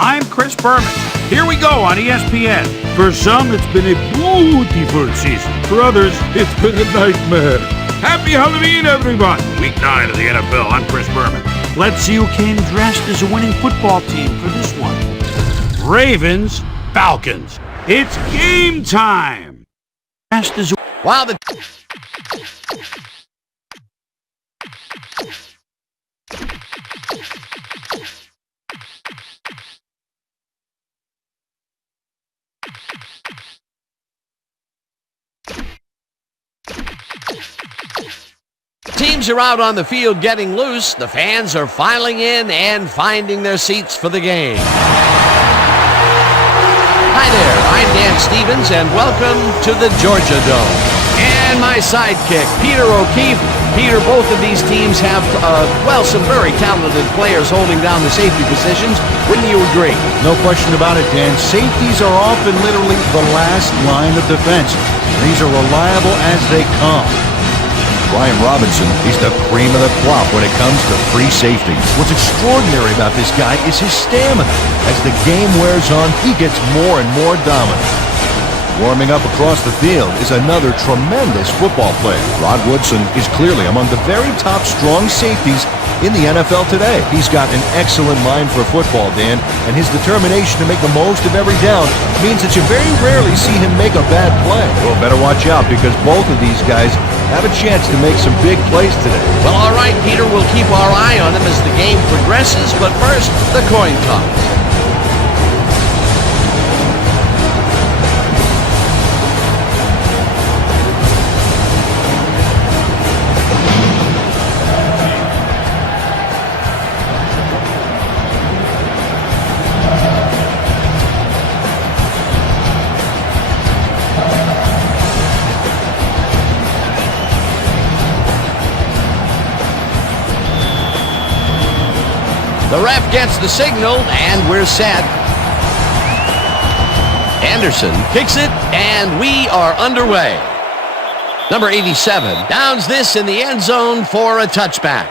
I'm Chris Berman. Here we go on ESPN. For some, it's been a beautiful season. For others, it's been a nightmare. Happy Halloween, everyone. Week 9 of the NFL. I'm Chris Berman. Let's see who came dressed as a winning football team for this one. Ravens, Falcons. It's game time. Dressed as a... Wow, the... Teams are out on the field getting loose. The fans are filing in and finding their seats for the game. Hi there, I'm Dan Stevens, and welcome to the Georgia Dome. And my sidekick, Peter O'Keefe. Peter, both of these teams have, some very talented players holding down the safety positions. Wouldn't you agree? No question about it, Dan. Safeties are often literally the last line of defense. These are reliable as they come. Brian Robinson, he's the cream of the crop when it comes to free safety. What's extraordinary about this guy is his stamina. As the game wears on, he gets more and more dominant. Warming up across the field is another tremendous football player. Rod Woodson is clearly among the very top strong safeties in the NFL today. He's got an excellent mind for football, Dan, and his determination to make the most of every down means that you very rarely see him make a bad play. Well, better watch out because both of these guys have a chance to make some big plays today. Well, all right, Peter, we'll keep our eye on him as the game progresses, but first, the coin toss. The ref gets the signal, and we're set. Anderson kicks it, and we are underway. Number 87 downs this in the end zone for a touchback.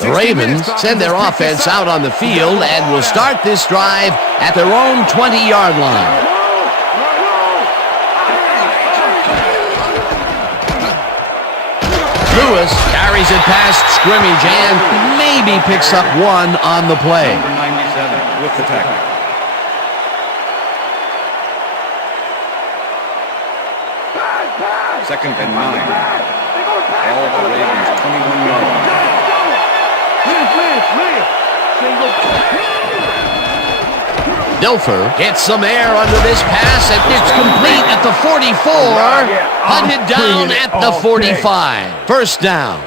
The Ravens send their offense out on the field and will start this drive at their own 20-yard line. Lewis carries it past scrimmage and maybe picks up one on the play. Number 97 with the tackle. Second and 9. All of the Ravens 21 yards. Dilfer gets some air under this pass, and it's complete at the 44. Hunted down at the 45. First down.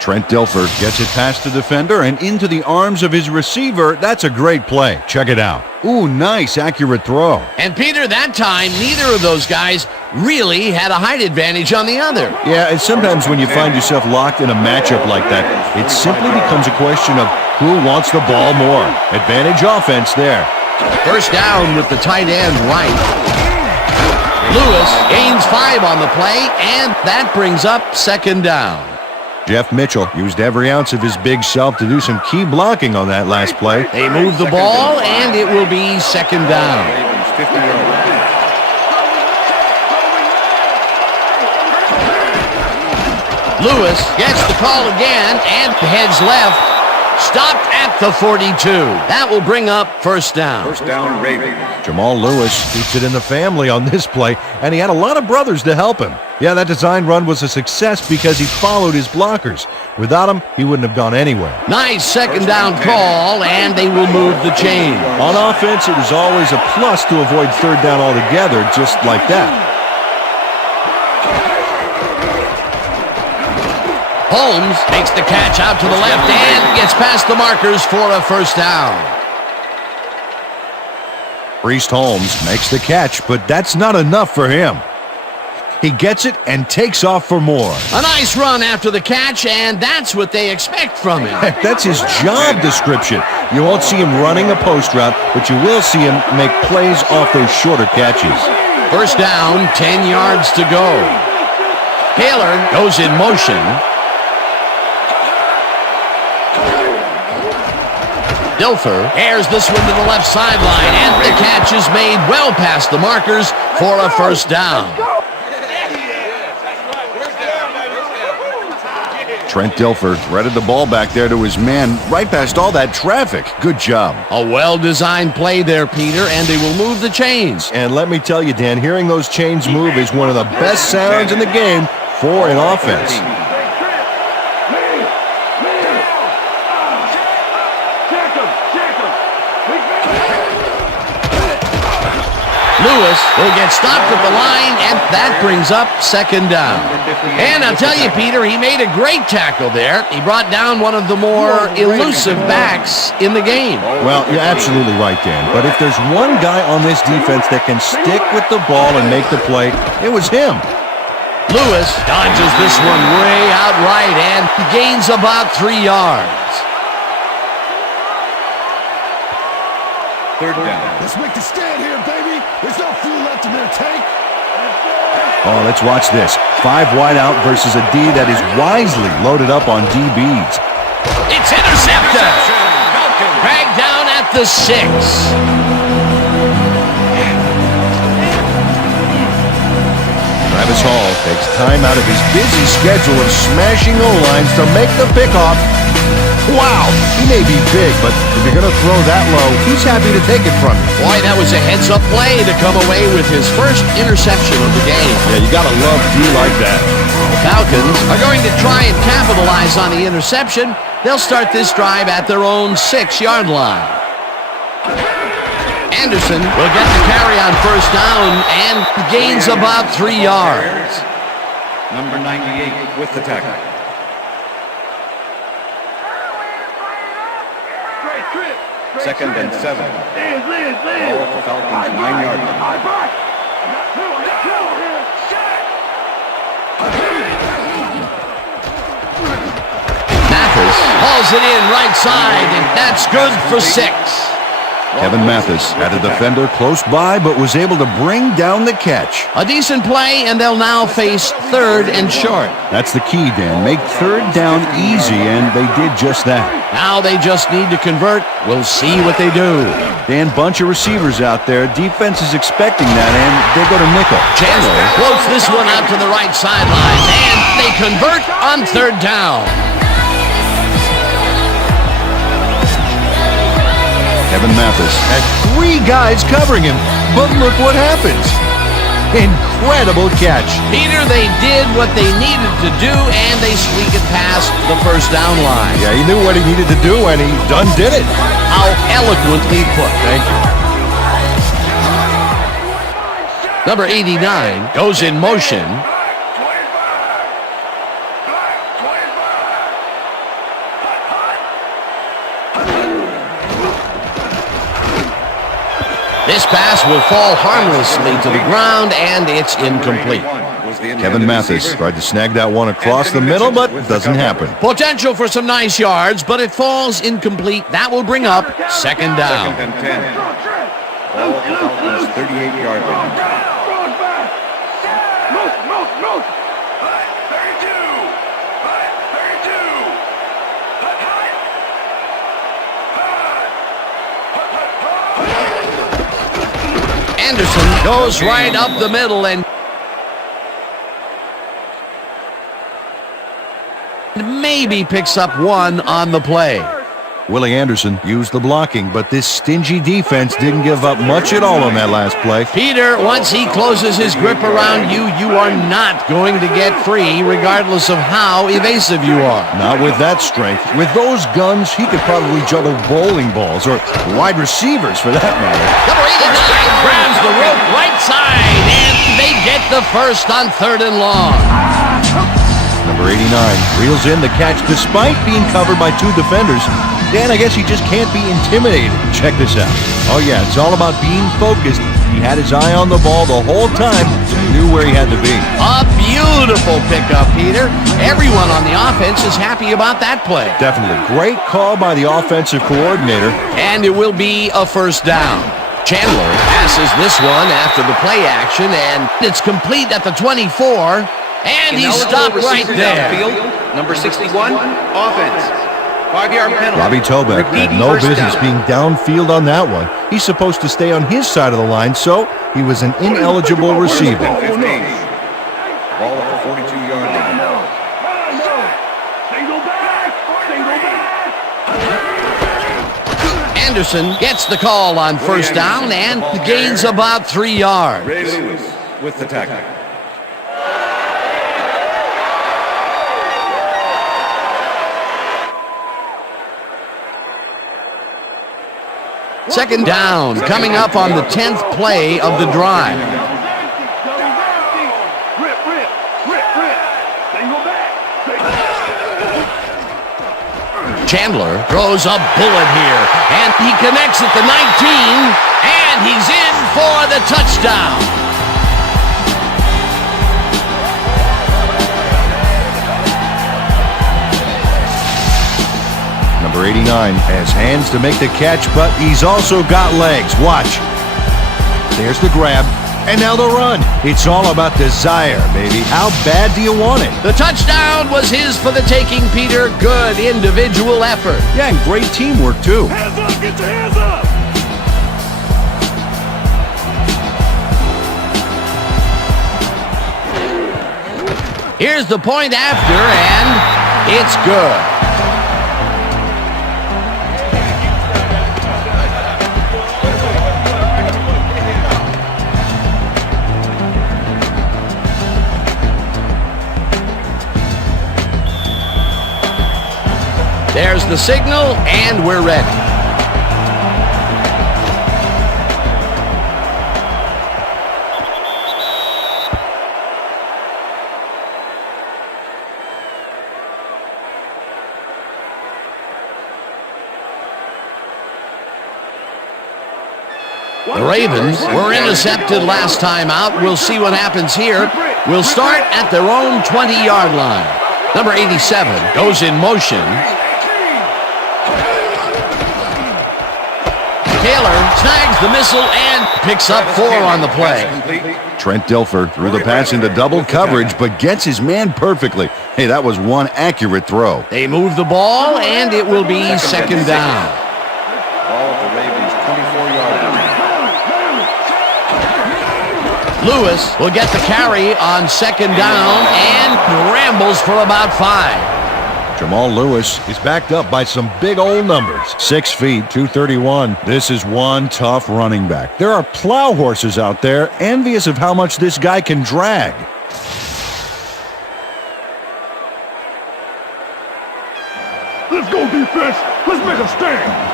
Trent Dilfer gets it past the defender and into the arms of his receiver. That's a great play. Check it out. Ooh, nice, accurate throw. And Peter, that time, neither of those guys really had a height advantage on the other. Yeah, and sometimes when you find yourself locked in a matchup like that, it simply becomes a question of who wants the ball more. Advantage offense there. First down with the tight end right. Lewis gains 5 on the play, and that brings up second down. Jeff Mitchell used every ounce of his big self to do some key blocking on that last play. They move the ball, and it will be second down. Ravens 50 yards. Lewis gets the call again and heads left. Stopped at the 42. That will bring up first down. First down, Ravens. Jamal Lewis keeps it in the family on this play, and he had a lot of brothers to help him. Yeah, that design run was a success because he followed his blockers. Without him, he wouldn't have gone anywhere. Nice second down call, and they will move the chain. On offense, it was always a plus to avoid third down altogether, just like that. Holmes makes the catch out to the left and gets past the markers for a first down. Priest Holmes makes the catch, but that's not enough for him. He gets it and takes off for more. A nice run after the catch, and that's what they expect from him. Heck, that's his job description. You won't see him running a post route, but you will see him make plays off those shorter catches. First down, 10 yards to go. Taylor goes in motion. Dilfer airs this one to the left sideline, and the catch is made well past the markers for a first down. Trent Dilfer threaded the ball back there to his man right past all that traffic. Good job. A well-designed play there, Peter, and they will move the chains. And let me tell you, Dan, hearing those chains move is one of the best sounds in the game for an offense. Lewis will get stopped at the line, and that brings up second down. And I'll tell you, Peter, he made a great tackle there. He brought down one of the more elusive backs in the game. Well, you're absolutely right, Dan. But if there's one guy on this defense that can stick with the ball and make the play, it was him. Lewis dodges this one way out right and gains about 3 yards. Third down. Let's make the stand here, baby. There's no fuel left in their tank. Oh, let's watch this. 5 wide out versus a D that is wisely loaded up on DBs. It's intercepted. Dragged down at the 6. Travis Hall takes time out of his busy schedule of smashing O-lines to make the pickoff. Wow, he may be big, but if you're going to throw that low, he's happy to take it from you. Boy, that was a heads-up play to come away with his first interception of the game. Yeah, you got to love D like that. Falcons are going to try and capitalize on the interception. They'll start this drive at their own 6-yard line. Anderson will get the carry on first down and gains about 3 yards. Number 98 with the tackle. Second and 7. Ball for Falcons, 9-yard line. Mathis hauls it in right side, and that's good for 6. Kevin Mathis had a defender close by, but was able to bring down the catch. A decent play, and they'll now face 3rd and short. That's the key, Dan. Make 3rd down easy, and they did just that. Now they just need to convert. We'll see what they do. Dan, bunch of receivers out there. Defense is expecting that, and they go to nickel. Chandler floats this one out to the right sideline, and they convert on 3rd down. Kevin Mathis had 3 guys covering him, but look what happens. Incredible catch. Peter, they did what they needed to do, and they squeak it past the first down line. Yeah, he knew what he needed to do, and he done did it. How eloquently put. Thank you. Number 89 goes in motion. This pass will fall harmlessly to the ground, and it's incomplete. Kevin Mathis tried to snag that one across the middle, but it doesn't happen. Potential for some nice yards, but it falls incomplete. That will bring up second down. Second and 10. Ball for Falcons, 38-yard line. Anderson goes right up the middle and maybe picks up one on the play. Willie Anderson used the blocking, but this stingy defense didn't give up much at all on that last play. Peter, once he closes his grip around you, you are not going to get free regardless of how evasive you are. Not with that strength. With those guns, he could probably juggle bowling balls or wide receivers for that matter. Number 89 grabs the rope right side, and they get the first on 3rd and long. Number 89 reels in the catch despite being covered by 2 defenders. Dan, I guess he just can't be intimidated. Check this out. Oh yeah, it's all about being focused. He had his eye on the ball the whole time, so he knew where he had to be. A beautiful pickup, Peter. Everyone on the offense is happy about that play. Definitely. Great call by the offensive coordinator. And it will be a first down. Chandler passes this one after the play action, and it's complete at the 24. And he stopped right there. Downfield, number 61, offense. 5-yard penalty. Robbie Tobeck Repeat had no first business down. being downfield on that one. He's supposed to stay on his side of the line, so he was an ineligible receiver. 15. Ball at the 42-yard line. Anderson gets the call on first down and gains about 3 yards. Ray Lewis with the tackle. Second down, coming up on the 10th play of the drive. Chandler throws a bullet here, and he connects at the 19, and he's in for the touchdown. Number 89 has hands to make the catch, but he's also got legs. Watch. There's the grab, and now the run. It's all about desire, baby. How bad do you want it? The touchdown was his for the taking, Peter. Good individual effort. Yeah, and great teamwork, too. Hands up, get your hands up! Here's the point after, and it's good. There's the signal, and we're ready. The Ravens were intercepted last time out. We'll see what happens here. We'll start at their own 20-yard line. Number 87 goes in motion. Taylor snags the missile and picks up 4 on the play. Trent Dilfer threw the pass into double coverage, but gets his man perfectly. Hey, that was one accurate throw. They move the ball, and it will be second down. Ball at the Ravens' 24-yard line. Lewis will get the carry on second down and rambles for about 5. Jamal Lewis is backed up by some big old numbers. 6 feet, 231. This is one tough running back. There are plow horses out there envious of how much this guy can drag. Let's go, defense! Let's make a stand!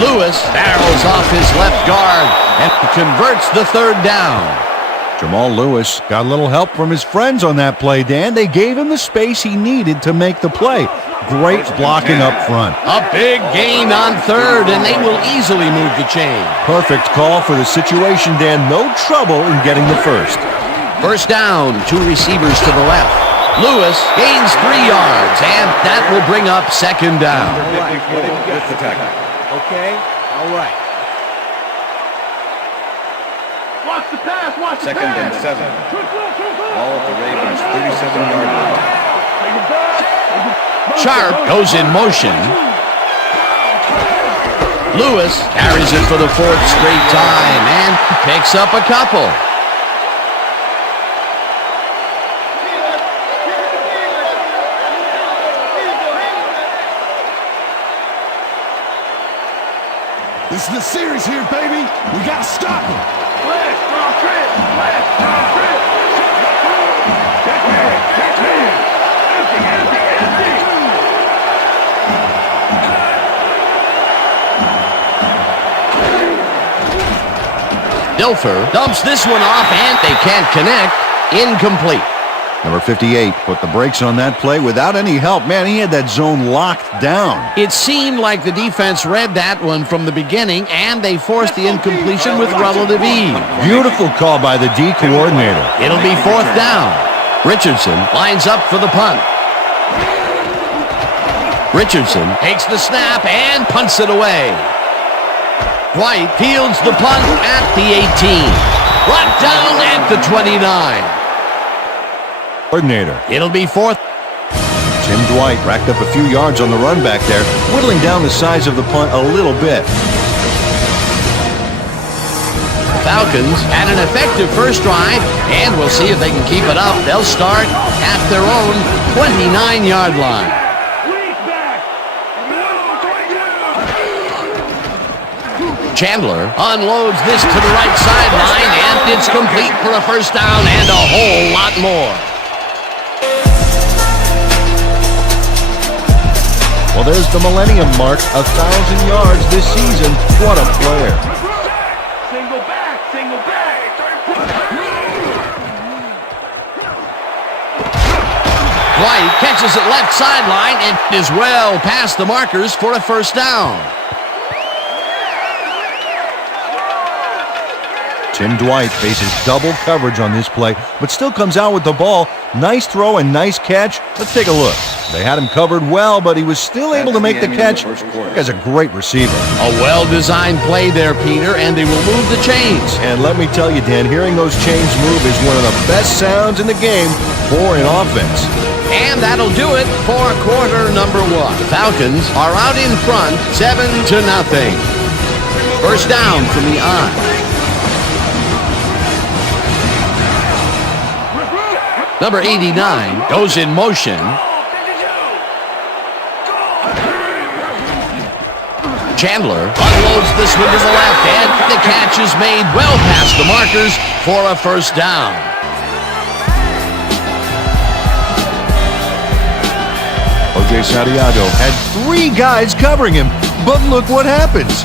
Lewis barrels off his left guard and converts the third down. Jamal Lewis got a little help from his friends on that play, Dan. They gave him the space he needed to make the play. Great blocking up front. A big gain on third, and they will easily move the chain. Perfect call for the situation, Dan. No trouble in getting the first. First down, 2 receivers to the left. Lewis gains 3 yards, and that will bring up second down. With the tackle. Okay, all right. Watch the pass, watch the Second and 7. Ball at the Ravens' 37-yard line. Sharp goes in motion. Lewis carries it for the 4th straight time and picks up a couple. This is the series here, baby. We gotta stop him. Dilfer dumps this one off, and they can't connect. Incomplete. Number 58 put the brakes on that play without any help. Man, he had that zone locked down. It seemed like the defense read that one from the beginning, and they forced the incompletion with relative ease. Beautiful call by the D coordinator. It'll be 4th down. Richardson lines up for the punt. Richardson takes the snap and punts it away. Dwight fields the punt at the 18. Brought down at the 29. Coordinator. It'll be fourth. Tim Dwight racked up a few yards on the run back there, whittling down the size of the punt a little bit. Falcons had an effective first drive, and we'll see if they can keep it up. They'll start at their own 29-yard line. Chandler unloads this to the right sideline, and it's complete for a first down and a whole lot more. Well, there's the millennium mark, 1,000 yards this season. What a player. Single back. White catches it left sideline and is well past the markers for a first down. Tim Dwight faces double coverage on this play, but still comes out with the ball. Nice throw and nice catch. Let's take a look. They had him covered well, but he was still able to make the catch. That guy's a great receiver. A well-designed play there, Peter, and they will move the chains. And let me tell you, Dan, hearing those chains move is one of the best sounds in the game for an offense. And that'll do it for quarter number one. The Falcons are out in front, 7-0. First down from the eye. Number 89 goes in motion. Chandler unloads this one to the left, and the catch is made well past the markers for a first down. O.J. Santiago had 3 guys covering him, but look what happens.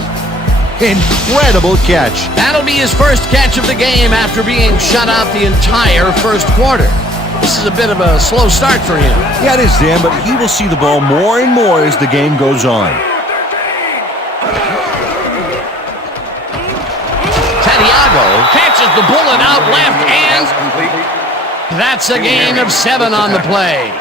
Incredible catch. That'll be his first catch of the game after being shut out the entire first quarter. This is a bit of a slow start for him. Yeah, it is, Dan, but he will see the ball more and more as the game goes on. Santiago catches the bullet out left, and that's a gain of 7 on the play.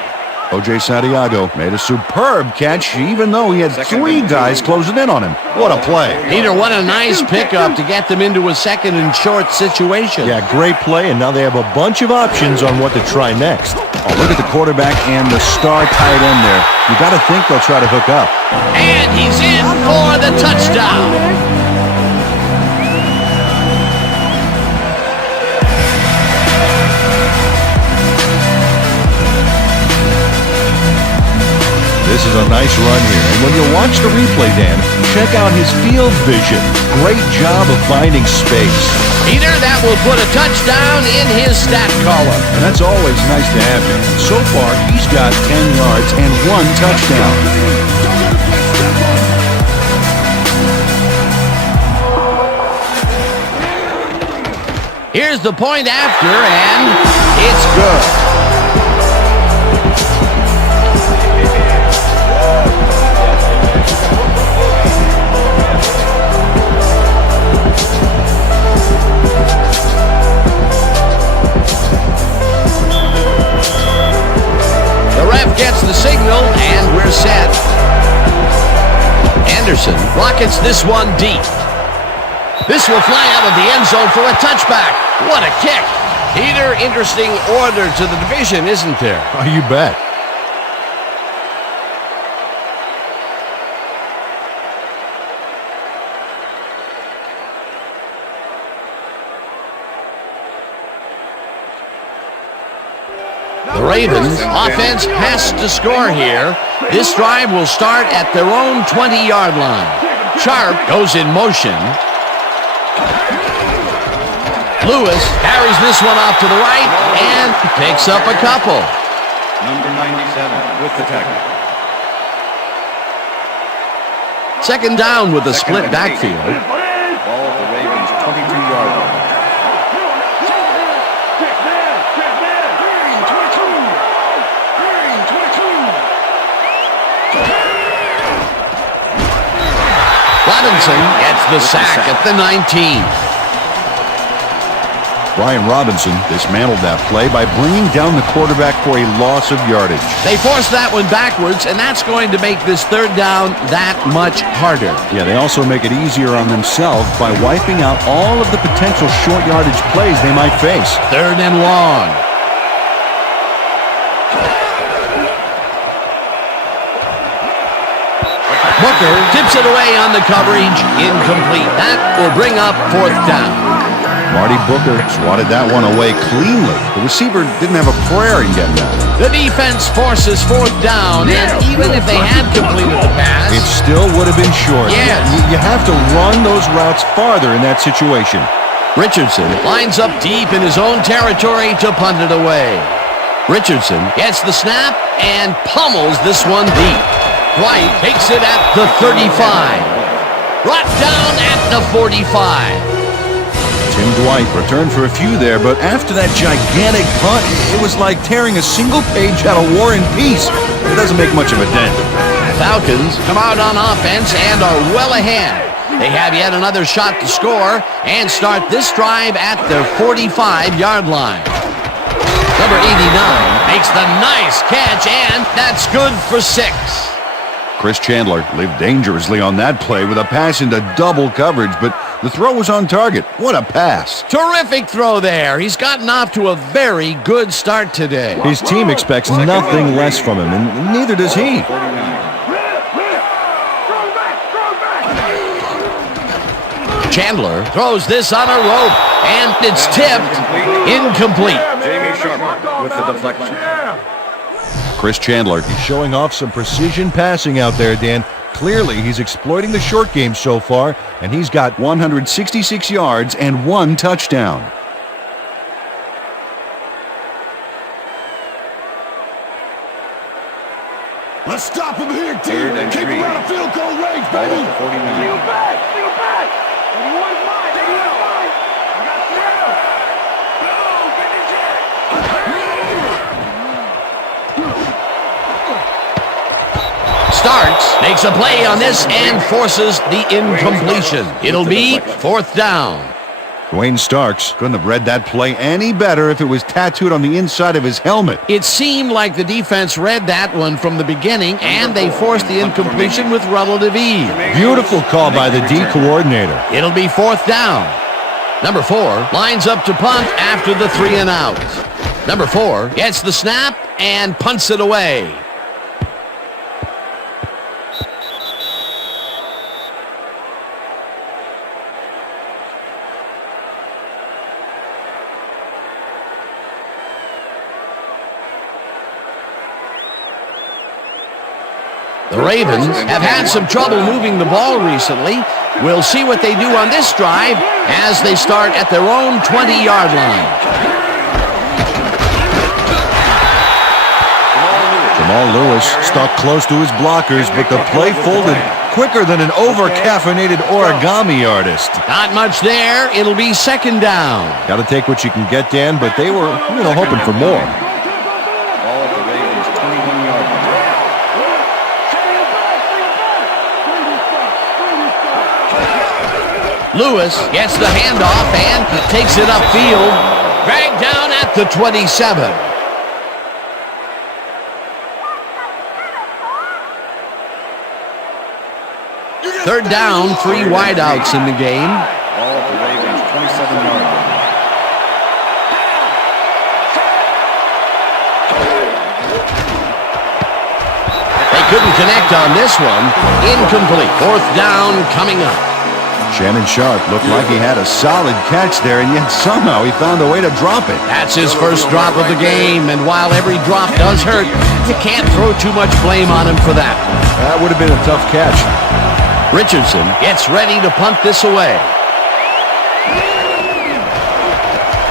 O.J. Santiago made a superb catch, even though he had 3 guys closing in on him. What a play. Peter, what a nice pickup to get them into a second and short situation. Yeah, great play, and now they have a bunch of options on what to try next. Oh, look at the quarterback and the star tight end there. You got to think they'll try to hook up. And he's in for the touchdown. This is a nice run here, and when you watch the replay, Dan, check out his field vision. Great job of finding space. Peter, that will put a touchdown in his stat column. And that's always nice to have him. So far, he's got 10 yards and 1 touchdown. Here's the point after, and it's good. Gets the signal, and we're set. Anderson rockets this one deep. This will fly out of the end zone for a touchback. What a kick. Peter, interesting order to the division, isn't there? Oh, you bet. The Ravens offense has to score here. This drive will start at their own 20-yard line. Sharp goes in motion. Lewis carries this one off to the right and picks up a couple. Number 97 with the tackle. Second down with a split backfield. Ball at the Ravens' 22-yard line. Robinson gets the sack at the 19. Brian Robinson dismantled that play by bringing down the quarterback for a loss of yardage. They forced that one backwards, and that's going to make this third down that much harder. Yeah, they also make it easier on themselves by wiping out all of the potential short yardage plays they might face. Third and long. Booker tips it away on the coverage. Incomplete. That will bring up fourth down. Marty Booker swatted that one away cleanly. The receiver didn't have a prayer in getting that. The defense forces fourth down, and even if they had completed the pass, it still would have been short. Yes. You have to run those routes farther in that situation. Richardson lines up deep in his own territory to punt it away. Richardson gets the snap and pummels this one deep. White takes it at the 35. Brought down at the 45. Tim Dwight returned for a few there, but after that gigantic punt, it was like tearing a single page out of War and Peace. It doesn't make much of a dent. Falcons come out on offense and are well ahead. They have yet another shot to score and start this drive at their 45-yard line. Number 89 makes the nice catch, and that's good for 6. Chris Chandler lived dangerously on that play with a pass into double coverage, but the throw was on target. What a pass. Terrific throw there. He's gotten off to a very good start today. His team expects nothing less from him, and neither does he. Chandler throws this on a rope, and it's tipped. Incomplete. Jamie Sharp with the deflection. Chris Chandler is showing off some precision passing out there, Dan. Clearly, he's exploiting the short game so far, and he's got 166 yards and 1 touchdown. Let's stop him here, team. Keep him out of field goal range, Ball baby. at the 49. Starks makes a play on this and forces the incompletion. It'll be fourth down. Dwayne Starks couldn't have read that play any better if it was tattooed on the inside of his helmet. It seemed like the defense read that one from the beginning, and they forced the incompletion with relative ease. Beautiful call by the D coordinator. It'll be fourth down. Number 4 lines up to punt after the 3 and out. Number 4 gets the snap and punts it away. The Ravens have had some trouble moving the ball recently. We'll see what they do on this drive as they start at their own 20-yard line. Jamal Lewis stuck close to his blockers, but the play folded quicker than an over-caffeinated origami artist. Not much there. It'll be second down. Got to take what you can get, Dan, but they were, hoping for more. Ball at the Ravens' 21-yard line. Lewis gets the handoff and takes it upfield. Dragged down at the 27. Third down, 3 wideouts in the game. Ball at the Ravens' 27-yard line. They couldn't connect on this one. Incomplete. Fourth down coming up. Shannon Sharp looked like he had a solid catch there, and yet somehow he found a way to drop it. That's his first drop of the game, and while every drop does hurt, you can't throw too much blame on him for that. That would have been a tough catch. Richardson gets ready to punt this away.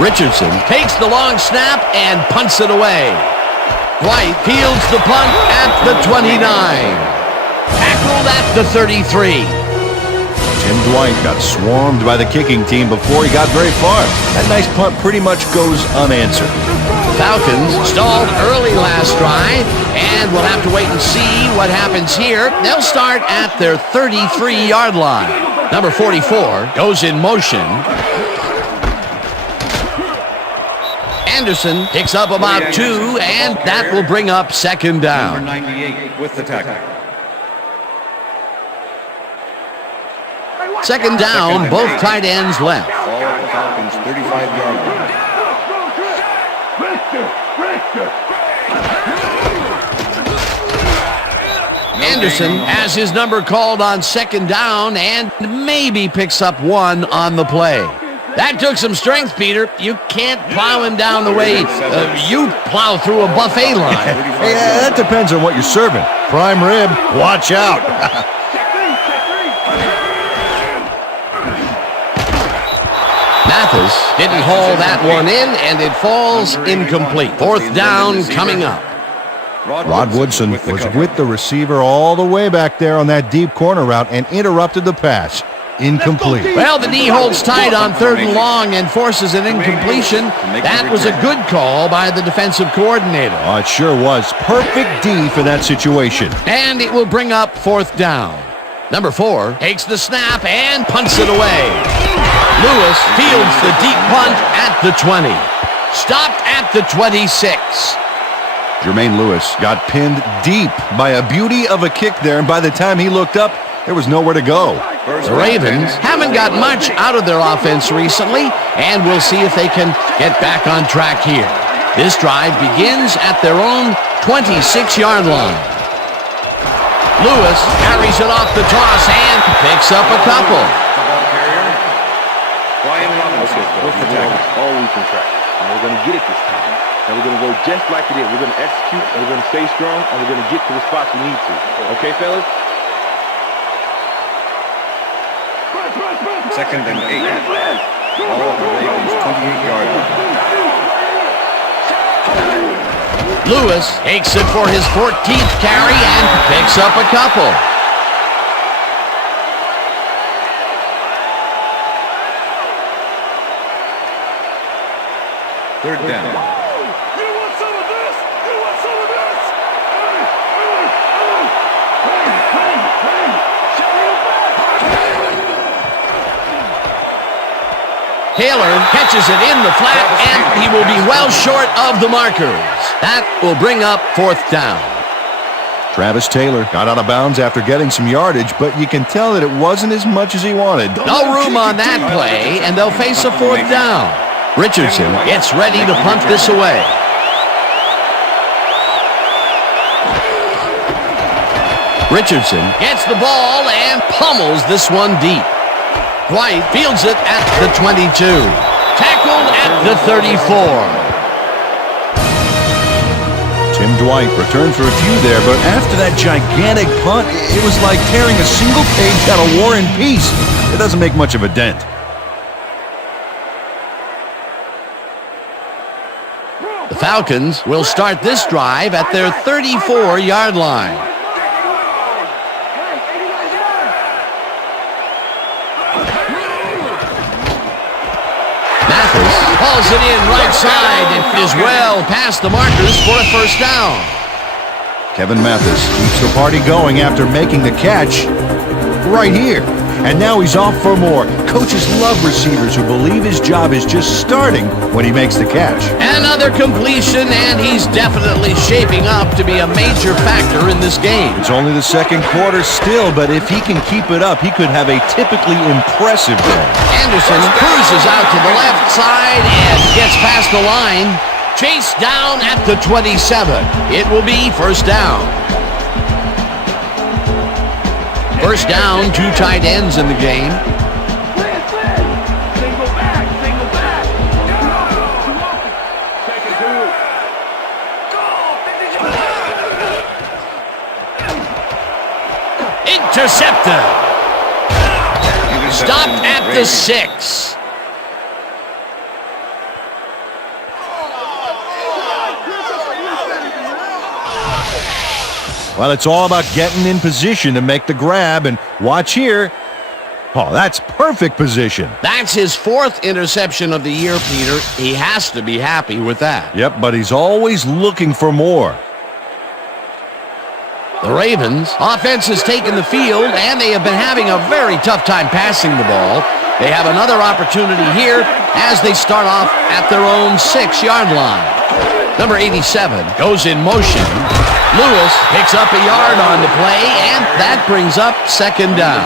Richardson takes the long snap and punts it away. White fields the punt at the 29. Tackled at the 33. Tim Dwight got swarmed by the kicking team before he got very far. That nice punt pretty much goes unanswered. Falcons stalled early last drive, and we'll have to wait and see what happens here. They'll start at their 33-yard line. Number 44 goes in motion. Anderson picks up about 2, and that will bring up second down. Number 98 with the tackle. Second down, both tight ends left. Ball at the Falcons' 35-yard line. Anderson has his number called on second down and maybe picks up 1 on the play. That took some strength, Peter. You can't plow him down the way you plow through a buffet line. Yeah, that depends on what you're serving. Prime rib, watch out. Mathis didn't haul that one in, and it falls incomplete. Fourth down coming up. Rod Woodson was with the receiver all the way back there on that deep corner route and interrupted the pass. Incomplete. Well, the D holds tight on 3rd and long and forces an incompletion. That was a good call by the defensive coordinator. Oh, it sure was. Perfect D for that situation. And it will bring up 4th down. Number 4 takes the snap and punts it away. Lewis fields the deep punt at the 20. Stopped at the 26. Jermaine Lewis got pinned deep by a beauty of a kick there, and by the time he looked up, there was nowhere to go. The Ravens haven't got much out of their offense recently, and we'll see if they can get back on track here. This drive begins at their own 26-yard line. Lewis carries it off the toss and picks up a couple. With the tackle. All we can track. And we're going to get it this time. And we're going to go just like it is. We're going to execute, and we're going to stay strong, and we're going to get to the spots we need to. Okay, fellas? Second and 8. Ball at the Ravens' 28-yard line. Lewis takes it for his 14th carry and picks up a couple. Third down. You want some of this? You want some of this? Taylor catches it in the flat, and he will be well short of the markers. That will bring up 4th down. Travis Taylor got out of bounds after getting some yardage, but you can tell that it wasn't as much as he wanted. No room on that play, and they'll face a 4th down. Richardson gets ready to punt this away. Richardson gets the ball and pummels this one deep. White fields it at the 22. Tackled at the 34. Tim Dwight returned for a few there, but after that gigantic punt, it was like tearing a single page out of War and Peace. It doesn't make much of a dent. The Falcons will start this drive at their 34-yard line. Mathis hauls it in right side and is well past the markers for a 1st down. Kevin Mathis keeps the party going after making the catch right here. And now he's off for more. Coaches love receivers who believe his job is just starting when he makes the catch. Another completion, and he's definitely shaping up to be a major factor in this game. It's only the second quarter still, but if he can keep it up, he could have a typically impressive day. Anderson cruises out to the left side and gets past the line. Chased down at the 27. It will be 1st down. 1st down, 2 tight ends in the game. Single back, single back. Second two. Intercepted. Stopped at the 6. Well, it's all about getting in position to make the grab, and watch here. Oh, that's perfect position. That's his 4th interception of the year, Peter. He has to be happy with that. Yep, but he's always looking for more. The Ravens offense has taken the field, and they have been having a very tough time passing the ball. They have another opportunity here as they start off at their own 6-yard line. Number 87 goes in motion. Lewis picks up a yard on the play, and that brings up second down.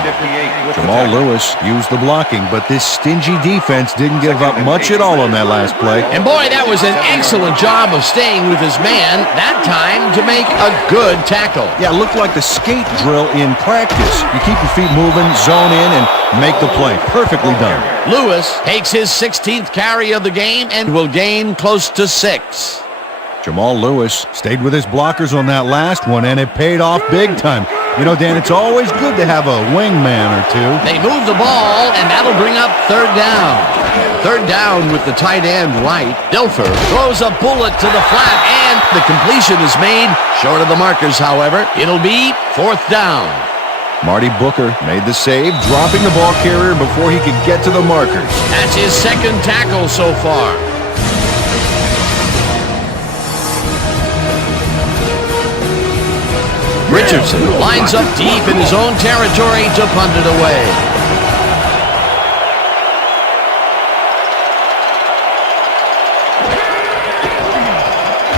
Jamal Lewis used the blocking, but this stingy defense didn't give up much at all on that last play. And boy, that was an excellent job of staying with his man, that time to make a good tackle. Yeah, it looked like the skate drill in practice. You keep your feet moving, zone in, and make the play. Perfectly done. Lewis takes his 16th carry of the game and will gain close to 6. Jamal Lewis stayed with his blockers on that last one, and it paid off big time. You know, Dan, it's always good to have a wingman or two. They move the ball, and that'll bring up third down. Third down with the tight end right. Dilfer throws a bullet to the flat, and the completion is made. Short of the markers, however. It'll be fourth down. Marty Booker made the save, dropping the ball carrier before he could get to the markers. That's his second tackle so far. Richardson lines up deep in his own territory to punt it away.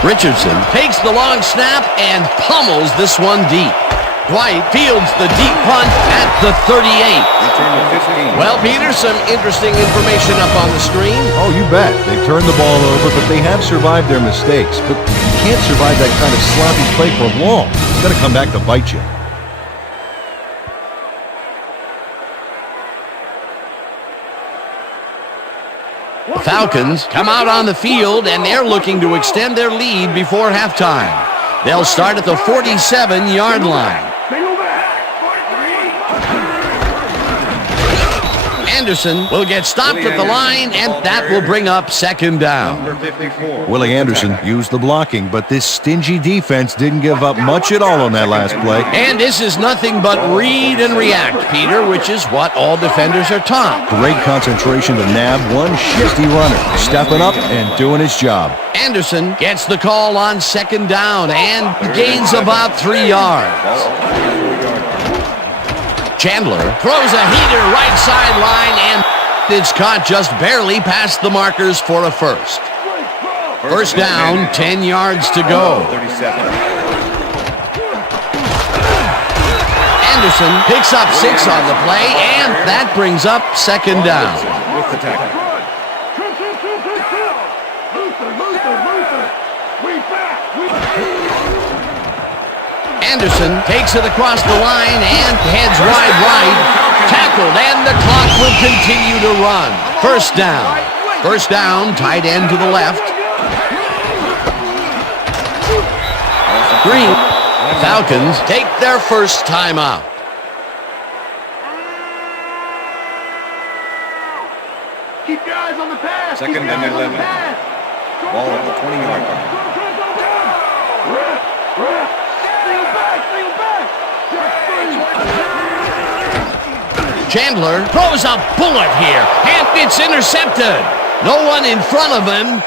Richardson takes the long snap and pummels this one deep. White fields the deep punt at the 38. Well, Peter, some interesting information up on the screen. Oh, you bet. They've turned the ball over, but they have survived their mistakes. But you can't survive that kind of sloppy play for long. It's got to come back to bite you. The Falcons come out on the field, and they're looking to extend their lead before halftime. They'll start at the 47-yard line. Anderson will get stopped at the line, and that will bring up second down. Willie Anderson used the blocking, but this stingy defense didn't give up much at all on that last play. And this is nothing but read and react, Peter, which is what all defenders are taught. Great concentration to nab one shifty runner, stepping up and doing his job. Anderson gets the call on second down and gains about 3 yards. Chandler throws a heater right sideline, and it's caught just barely past the markers for a first. First down, 10 yards to go. Anderson picks up 6 on the play, and that brings up second down. Anderson takes it across the line and heads wide right. Tackled, and the clock will continue to run. First down. First down, tight end to the left. Green. Falcons take their first timeout. Keep your eyes on the pass. Second and 11. Ball at the 20-yard line. Chandler throws a bullet here, and it's intercepted. No one in front of him.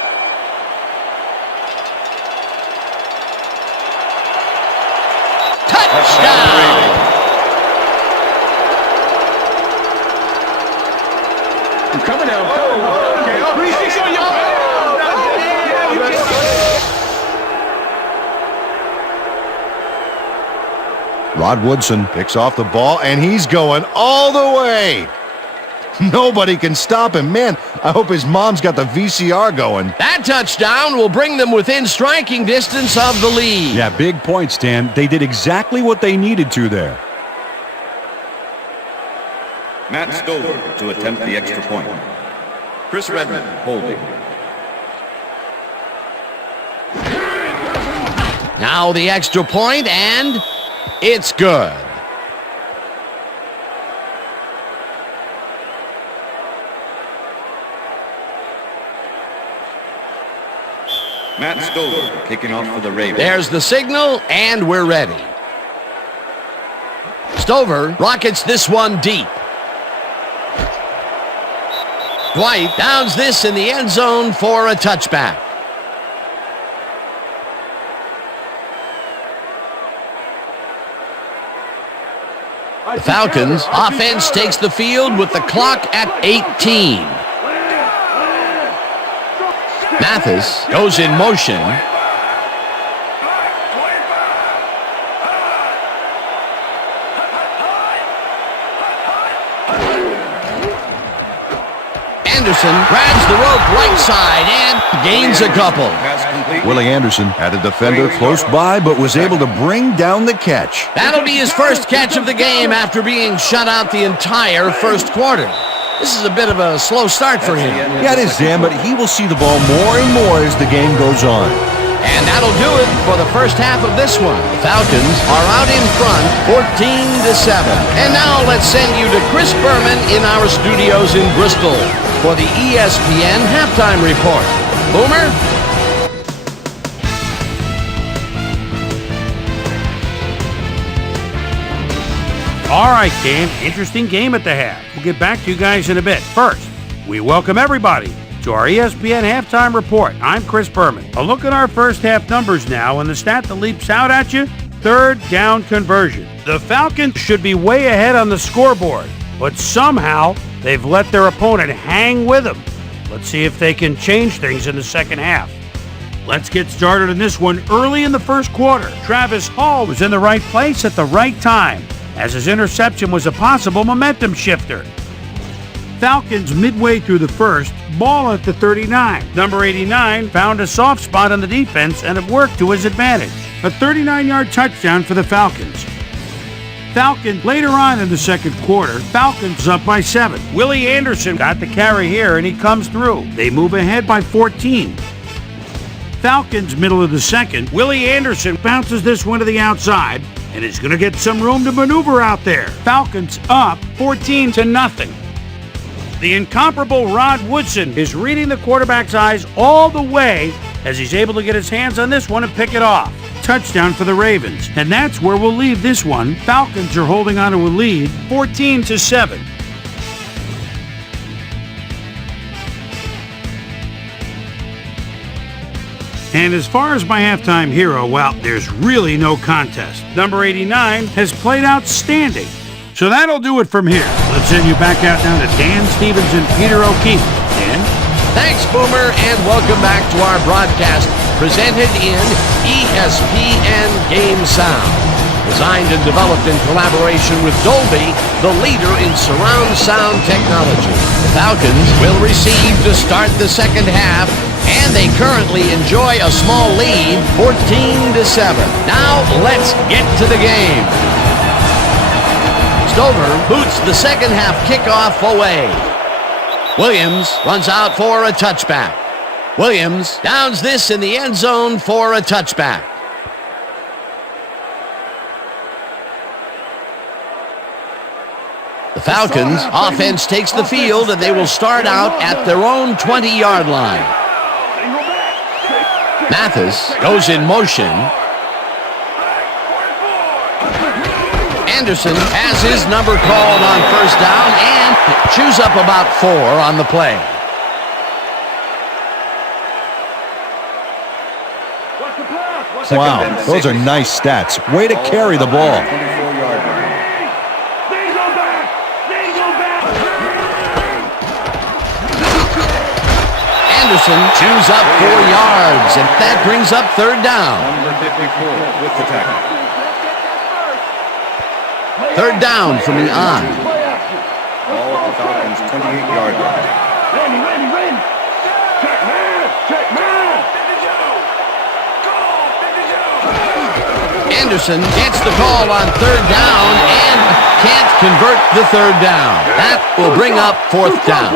Touchdown! I'm coming out. Okay. 3-6 on your Rod Woodson picks off the ball, and he's going all the way. Nobody can stop him. Man, I hope his mom's got the VCR going. That touchdown will bring them within striking distance of the lead. Yeah, big points, Dan. They did exactly what they needed to there. Matt Stover to attempt the extra point. Chris Redmond holding. Now the extra point, and it's good. Matt Stover kicking off for the Ravens. There's the signal, and we're ready. Stover rockets this one deep. Dwight downs this in the end zone for a touchback. The Falcons offense takes the field with the clock at 18. Mathis goes in motion. Anderson grabs the rope right side and gains a couple. Willie Anderson had a defender close by, but was able to bring down the catch. That'll be his first catch of the game after being shut out the entire first quarter. This is a bit of a slow start for him. Yeah, it is, Dan, but he will see the ball more and more as the game goes on. And that'll do it for the first half of this one. The Falcons are out in front, 14-7. And now let's send you to Chris Berman in our studios in Bristol for the ESPN halftime report. Boomer? All right, Dan, interesting game at the half. We'll get back to you guys in a bit. First, we welcome everybody to our ESPN halftime report. I'm Chris Berman. A look at our first half numbers now, and the stat that leaps out at you, third down conversion. The Falcons should be way ahead on the scoreboard, but somehow they've let their opponent hang with them. Let's see if they can change things in the second half. Let's get started in this one early in the first quarter. Travis Hall was in the right place at the right time, as his interception was a possible momentum shifter. Falcons midway through the first, ball at the 39. Number 89 found a soft spot on the defense and it worked to his advantage. A 39-yard touchdown for the Falcons. Falcons later on in the second quarter, Falcons up by 7. Willie Anderson got the carry here and he comes through. They move ahead by 14. Falcons middle of the second, Willie Anderson bounces this one to the outside and is going to get some room to maneuver out there. Falcons up 14-0. The incomparable Rod Woodson is reading the quarterback's eyes all the way as he's able to get his hands on this one and pick it off. Touchdown for the Ravens. And that's where we'll leave this one. Falcons are holding on to a lead, 14-7. And as far as my halftime hero, well, there's really no contest. Number 89 has played outstanding. So that'll do it from here. Let's send you back out now to Dan Stevens and Peter O'Keefe. Dan? Thanks, Boomer, and welcome back to our broadcast presented in ESPN Game Sound. Designed and developed in collaboration with Dolby, the leader in surround sound technology. The Falcons will receive to start the second half, and they currently enjoy a small lead, 14-7. Now let's get to the game. Stover boots the second half kickoff away. Williams runs out for a touchback. Williams downs this in the end zone for a touchback. The Falcons offense takes the field and they will start out at their own 20-yard line. Mathis goes in motion. Anderson has his number called on first down and chews up about 4 on the play. Wow, those are nice stats. Way to carry the ball. Anderson chews up 4 yards, and that brings up third down. Number 54 with the tackle. Third down from the on. Ball at the Falcons' 28-yard line. Ready. Check man. Anderson gets the call on third down and can't convert the third down. That will bring up fourth down.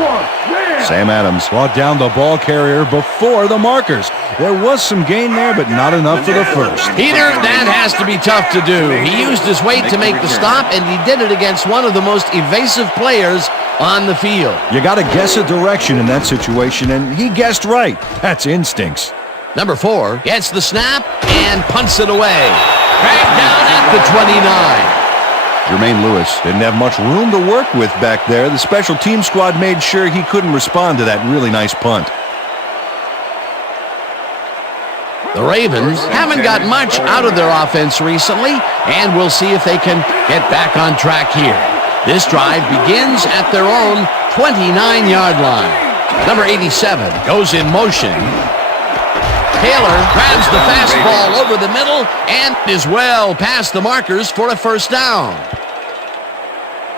Sam Adams brought down the ball carrier before the markers. There was some gain there, but not enough for the first. Peter, that has to be tough to do. He used his weight to make the stop, and he did it against one of the most evasive players on the field. You got to guess a direction in that situation, and he guessed right. That's instincts. Number 4 gets the snap and punts it away. Dragged down at the 29. Jermaine Lewis didn't have much room to work with back there. The special team squad made sure he couldn't respond to that really nice punt. The Ravens haven't got much out of their offense recently, and we'll see if they can get back on track here. This drive begins at their own 29-yard line. Number 87 goes in motion. Taylor grabs the fastball over the middle and is well past the markers for a first down.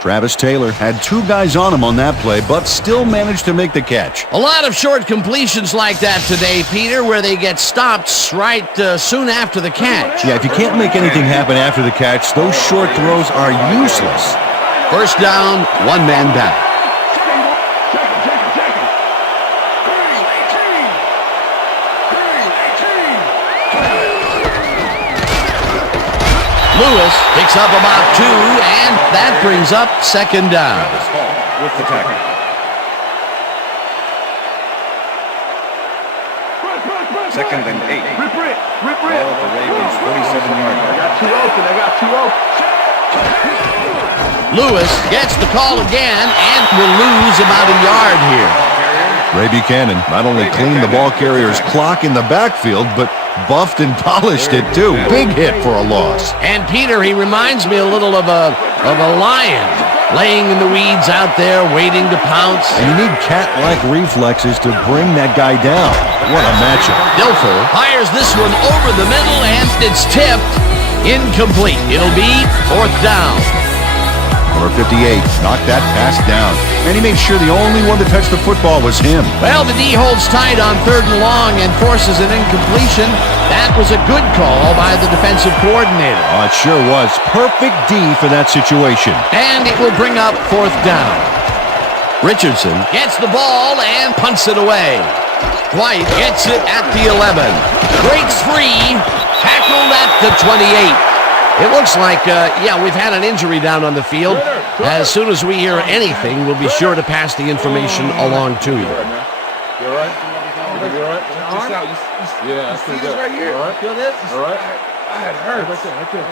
Travis Taylor had two guys on him on that play, but still managed to make the catch. A lot of short completions like that today, Peter, where they get stopped right soon after the catch. Yeah, if you can't make anything happen after the catch, those short throws are useless. First down, one man back. Lewis picks up about 2, and that brings up second down. With the tackle. Second and 8. Rip. Ball at the Ravens' 47-yard line. I got two open. Lewis gets the call again and will lose about a yard here. Ray Buchanan not only cleaned the ball carrier's clock in the backfield, but buffed and polished it too. Big hit for a loss. And Peter, he reminds me a little of a lion laying in the weeds out there waiting to pounce. And you need cat-like reflexes to bring that guy down. What a matchup. Dilfer fires this one over the middle and it's tipped. Incomplete. It'll be fourth down. Number 58 knocked that pass down, and he made sure the only one to touch the football was him. Well, the D holds tight on third and long and forces an incompletion. That was a good call by the defensive coordinator. Oh, it sure was. Perfect D for that situation. And it will bring up fourth down. Richardson gets the ball and punts it away. White gets it at the 11. Breaks free. Tackled at the 28. It looks like, we've had an injury down on the field. As soon as we hear anything, we'll be sure to pass the information along to you. You all right? You all right? Just out. Yeah, that's pretty good. Right here. All right. Feel this? All right. I had hurt. Right there.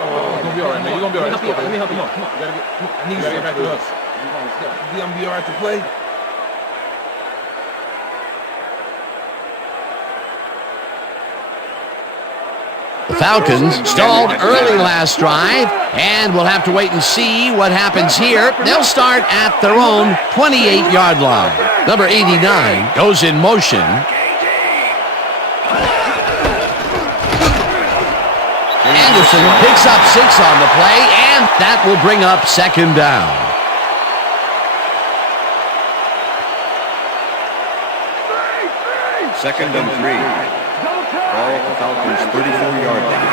Oh, you're gonna be all right, man. You're gonna be all right. Let me help you. Come on. I need you to get back to us. You gonna be all right to play? The Falcons stalled early last drive, and we'll have to wait and see what happens here. They'll start at their own 28-yard line. Number 89 goes in motion. Anderson picks up 6 on the play, and that will bring up second down. Second and 3. Ball at the Falcons' 34-yard line.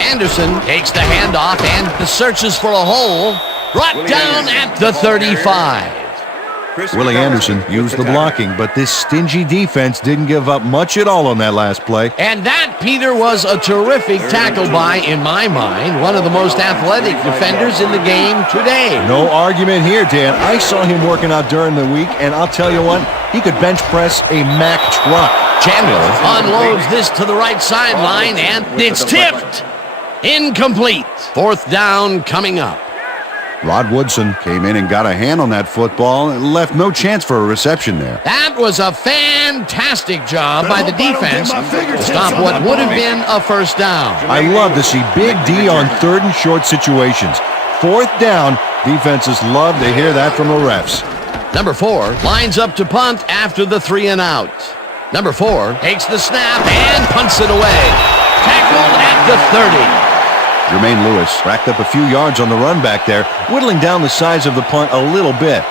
Anderson takes the handoff and searches for a hole. Brought down at the 35. Willie Anderson used the blocking, but this stingy defense didn't give up much at all on that last play. And that, Peter, was a terrific tackle by, in my mind, one of the most athletic defenders in the game today. No argument here, Dan. I saw him working out during the week, and I'll tell you what, he could bench press a Mack truck. Chandler unloads this to the right sideline, and it's tipped. Incomplete. Fourth down coming up. Rod Woodson came in and got a hand on that football and left no chance for a reception there. That was a fantastic job by the defense to stop what would have been a first down. I love to see Big D on third and short situations. Fourth down, defenses love to hear that from the refs. Number 4 lines up to punt after the 3 and out. Number 4 takes the snap and punts it away. Tackled at the 30. Jermaine Lewis racked up a few yards on the run back there, whittling down the size of the punt a little bit.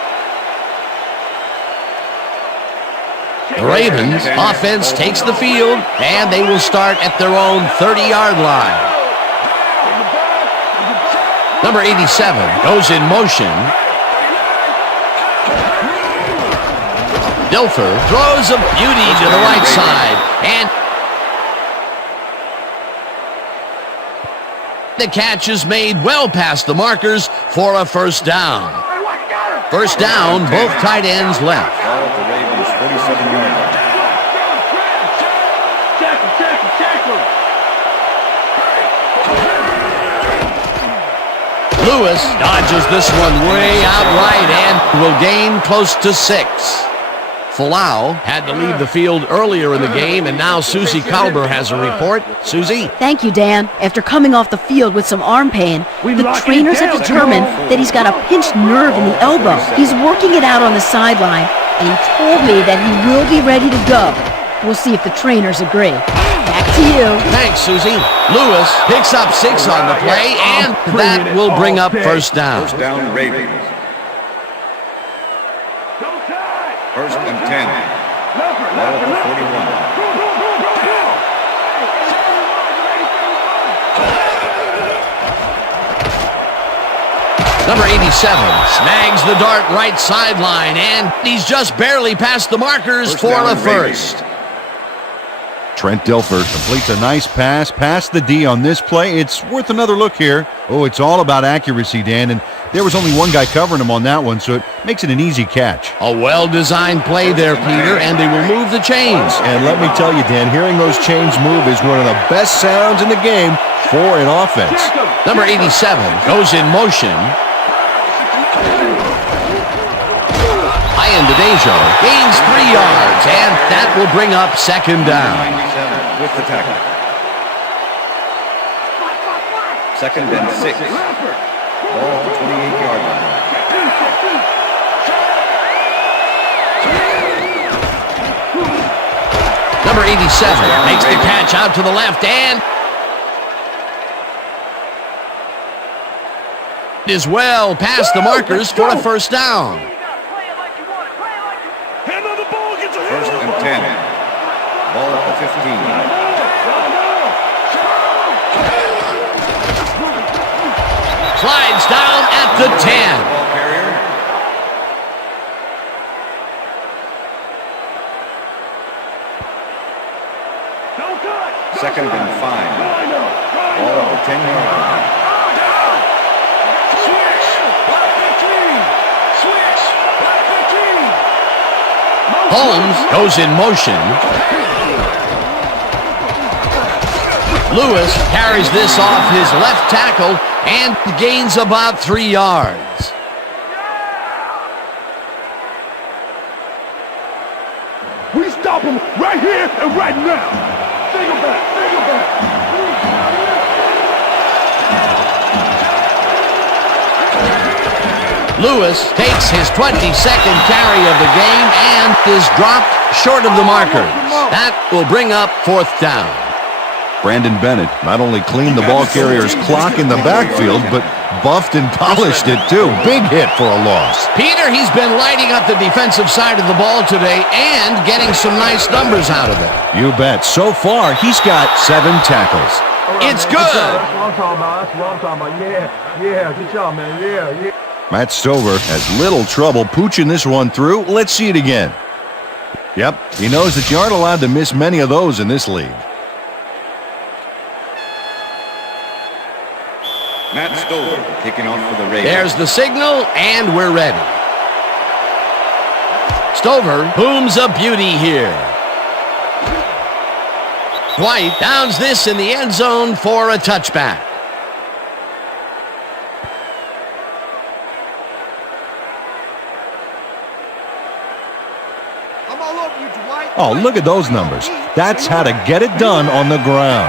The Ravens offense takes the field, and they will start at their own 30-yard line. Number 87 goes in motion. Dilfer throws a beauty to the right side, and the catch is made well past the markers for a first down. First down, both tight ends left. Ball at the Ravens' 47-yard line. Lewis dodges this one way out right and will gain close to 6. Falau had to leave the field earlier in the game, and now Susie Kalber has a report. Susie? Thank you, Dan. After coming off the field with some arm pain, the trainers have determined that he's got a pinched nerve in the elbow. He's working it out on the sideline, and he told me that he will be ready to go. We'll see if the trainers agree. Back to you. Thanks, Susie. Lewis picks up 6 on the play, and that will bring up first down. First down, Ravens. First and 10. Ball at the 41. Number 87 snags the dart right sideline, and he's just barely past the markers for a first. Trent Dilfer completes a nice pass past the D on this play. It's worth another look here. Oh, it's all about accuracy, Dan, and there was only one guy covering him on that one, so it makes it an easy catch. A well-designed play there, Peter, and they will move the chains. And let me tell you, Dan, hearing those chains move is one of the best sounds in the game for an offense. Number 87 goes in motion. Dedejo gains 3 yards, and that will bring up second down. 97 with the tackle. Second and 6. Ball 28-yard line. Number 87 makes the catch out to the left, and is well past the markers for a first down. First and 10. Ball at the 15. Slides down at the 10. Ball carrier. Second and 5. Ball at the 10-yard line. Holmes goes in motion. Lewis carries this off his left tackle and gains about 3 yards. We stop him right here and right now. Take him back. Take him back. Lewis takes his 22nd carry of the game and is dropped short of the markers. That will bring up fourth down. Brandon Bennett not only cleaned the ball carrier's clock in the backfield, but buffed and polished it too. Big hit for a loss. Peter, he's been lighting up the defensive side of the ball today and getting some nice numbers out of it. You bet. So far, he's got 7 tackles. It's good. That's what I'm talking about. That's what I'm talking about. Yeah. Good job, man. Yeah. Matt Stover has little trouble pooching this one through. Let's see it again. Yep, he knows that you aren't allowed to miss many of those in this league. Matt Stover kicking off for the Ravens. There's the signal, and we're ready. Stover booms a beauty here. White downs this in the end zone for a touchback. Oh, look at those numbers. That's how to get it done on the ground.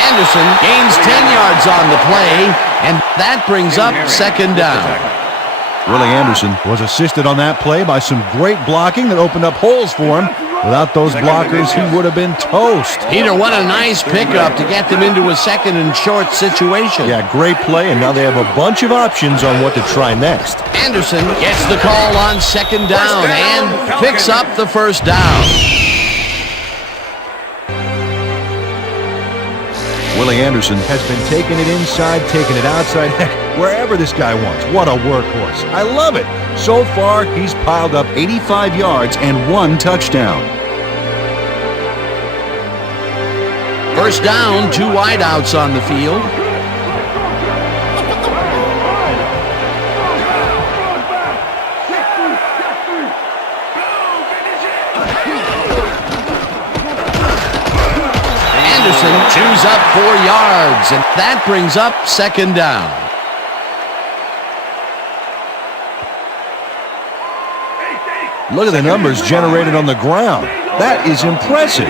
Anderson gains 10 yards on the play, and that brings up second down. Willie Anderson was assisted on that play by some great blocking that opened up holes for him. Without those blockers, he would have been toast. Peter, what a nice pickup to get them into a second and short situation. Yeah, great play, and now they have a bunch of options on what to try next. Anderson gets the call on second down and picks up the first down. Willie Anderson has been taking it inside, taking it outside, heck, wherever this guy wants. What a workhorse. I love it. So far, he's piled up 85 yards and 1 touchdown. First down, 2 wideouts on the field. Anderson chews up 4 yards, and that brings up second down. Look at the numbers generated on the ground. That is impressive.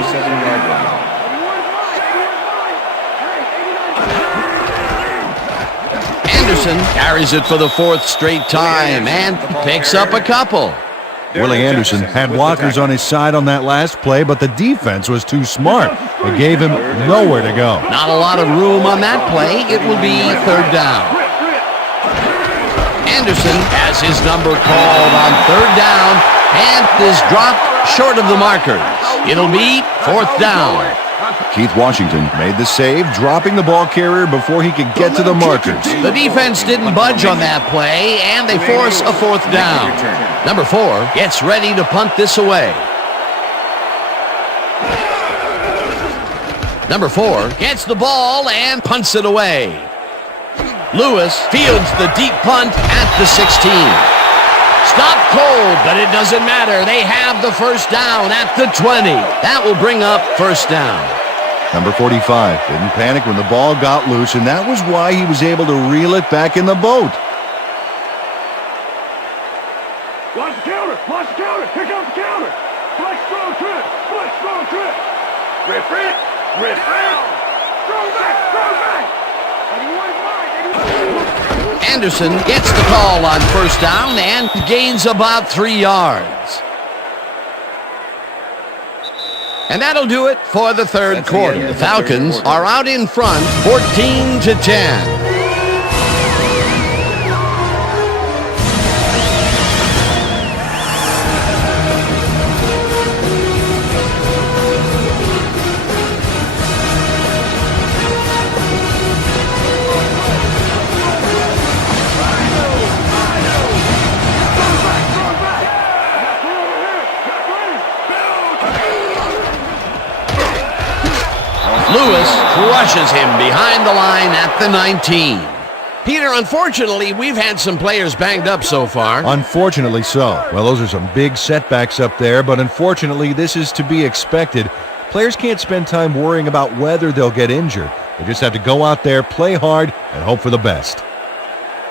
Anderson carries it for the 4th straight time and picks up a couple. Willie Anderson had blockers on his side on that last play, but the defense was too smart. It gave him nowhere to go. Not a lot of room on that play. It will be third down. Anderson has his number called on third down and is dropped short of the markers. It'll be 4th down. Keith Washington made the save, dropping the ball carrier before he could get to the markers. The defense didn't budge on that play, and they force a 4th down. Number 4 gets ready to punt this away. Number 4 gets the ball and punts it away. Lewis fields the deep punt at the 16. Stopped cold, but it doesn't matter. They have the first down at the 20. That will bring up first down. Number 45 didn't panic when the ball got loose, and that was why he was able to reel it back in the boat. Watch the counter! Watch the counter! Here comes the counter! Flex strong trip! Flex strong trip! Rip! Rip! Strong back! Strong back! 81 wide! 81 wide! Anderson gets the call on first down and gains about 3 yards. And that'll do it for the third quarter. The Falcons are out in front, 14-10. Lewis crushes him behind the line at the 19. Peter, unfortunately, we've had some players banged up so far. Unfortunately so. Well, those are some big setbacks up there, but unfortunately, this is to be expected. Players can't spend time worrying about whether they'll get injured. They just have to go out there, play hard, and hope for the best.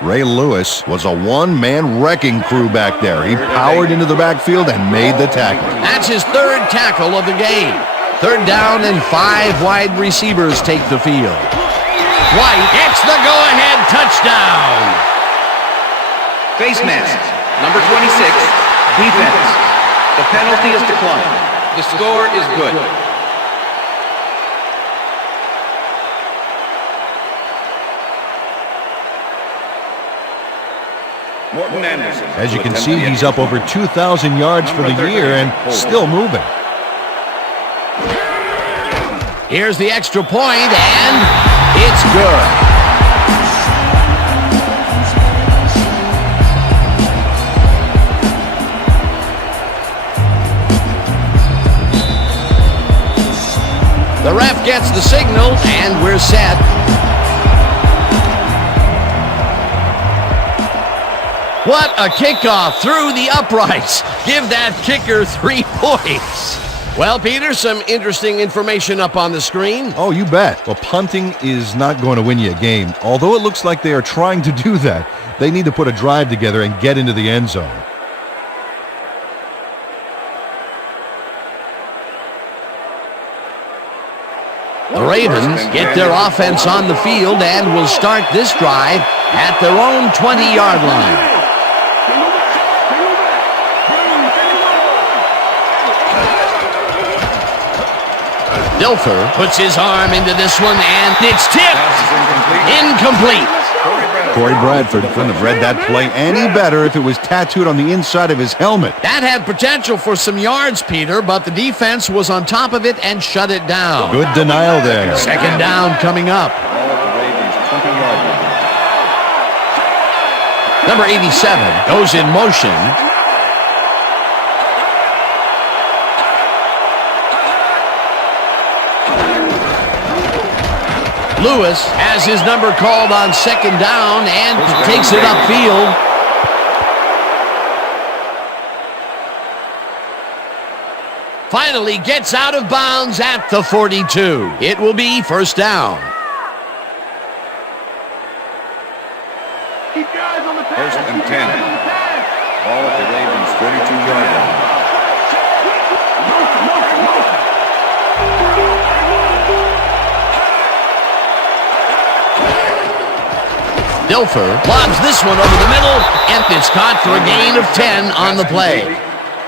Ray Lewis was a one-man wrecking crew back there. He powered into the backfield and made the tackle. That's his 3rd tackle of the game. 3rd down and 5 wide receivers take the field. White gets the go-ahead touchdown. Face mask, number 26, defense. The penalty is declined. The score is good. Morton Anderson. As you can see, he's up over 2,000 yards for the year and still moving. Here's the extra point, and it's good. The ref gets the signal, and we're set. What a kickoff through the uprights. Give that kicker 3 points. Well, Peter, some interesting information up on the screen. Oh, you bet. Well, punting is not going to win you a game. Although it looks like they are trying to do that, they need to put a drive together and get into the end zone. The Ravens get their offense on the field and will start this drive at their own 20-yard line. Dilfer puts his arm into this one, and it's tipped. Incomplete. Corey Bradford couldn't have read that play any better if it was tattooed on the inside of his helmet. That had potential for some yards, Peter, but the defense was on top of it and shut it down. Good denial there. Second down coming up. Number 87 goes in motion. Lewis has his number called on second down and takes it upfield. Finally gets out of bounds at the 42. It will be first down. Keep your eyes on the pass. First and 10. Ball at the Ravens' 32-yard line. Dilfer lobs this one over the middle, and it's caught for a gain of 10 on the play.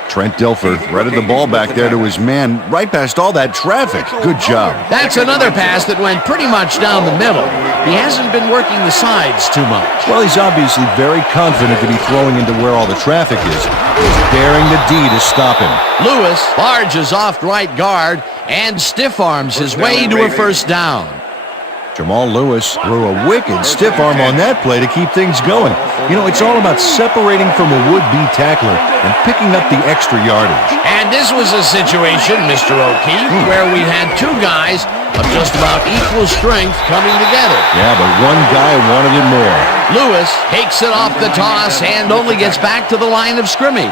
Trent Dilfer threaded the ball back there to his man right past all that traffic. Good job. That's another pass that went pretty much down the middle. He hasn't been working the sides too much. Well, he's obviously very confident to be throwing into where all the traffic is. He's daring the D to stop him. Lewis barges off right guard and stiff arms his way to a first down. Jamal Lewis threw a wicked stiff arm on that play to keep things going. You know, it's all about separating from a would-be tackler and picking up the extra yardage. And this was a situation, Mr. O'Keefe, where we had two guys of just about equal strength coming together. Yeah, but one guy wanted it more. Lewis takes it off the toss and only gets back to the line of scrimmage.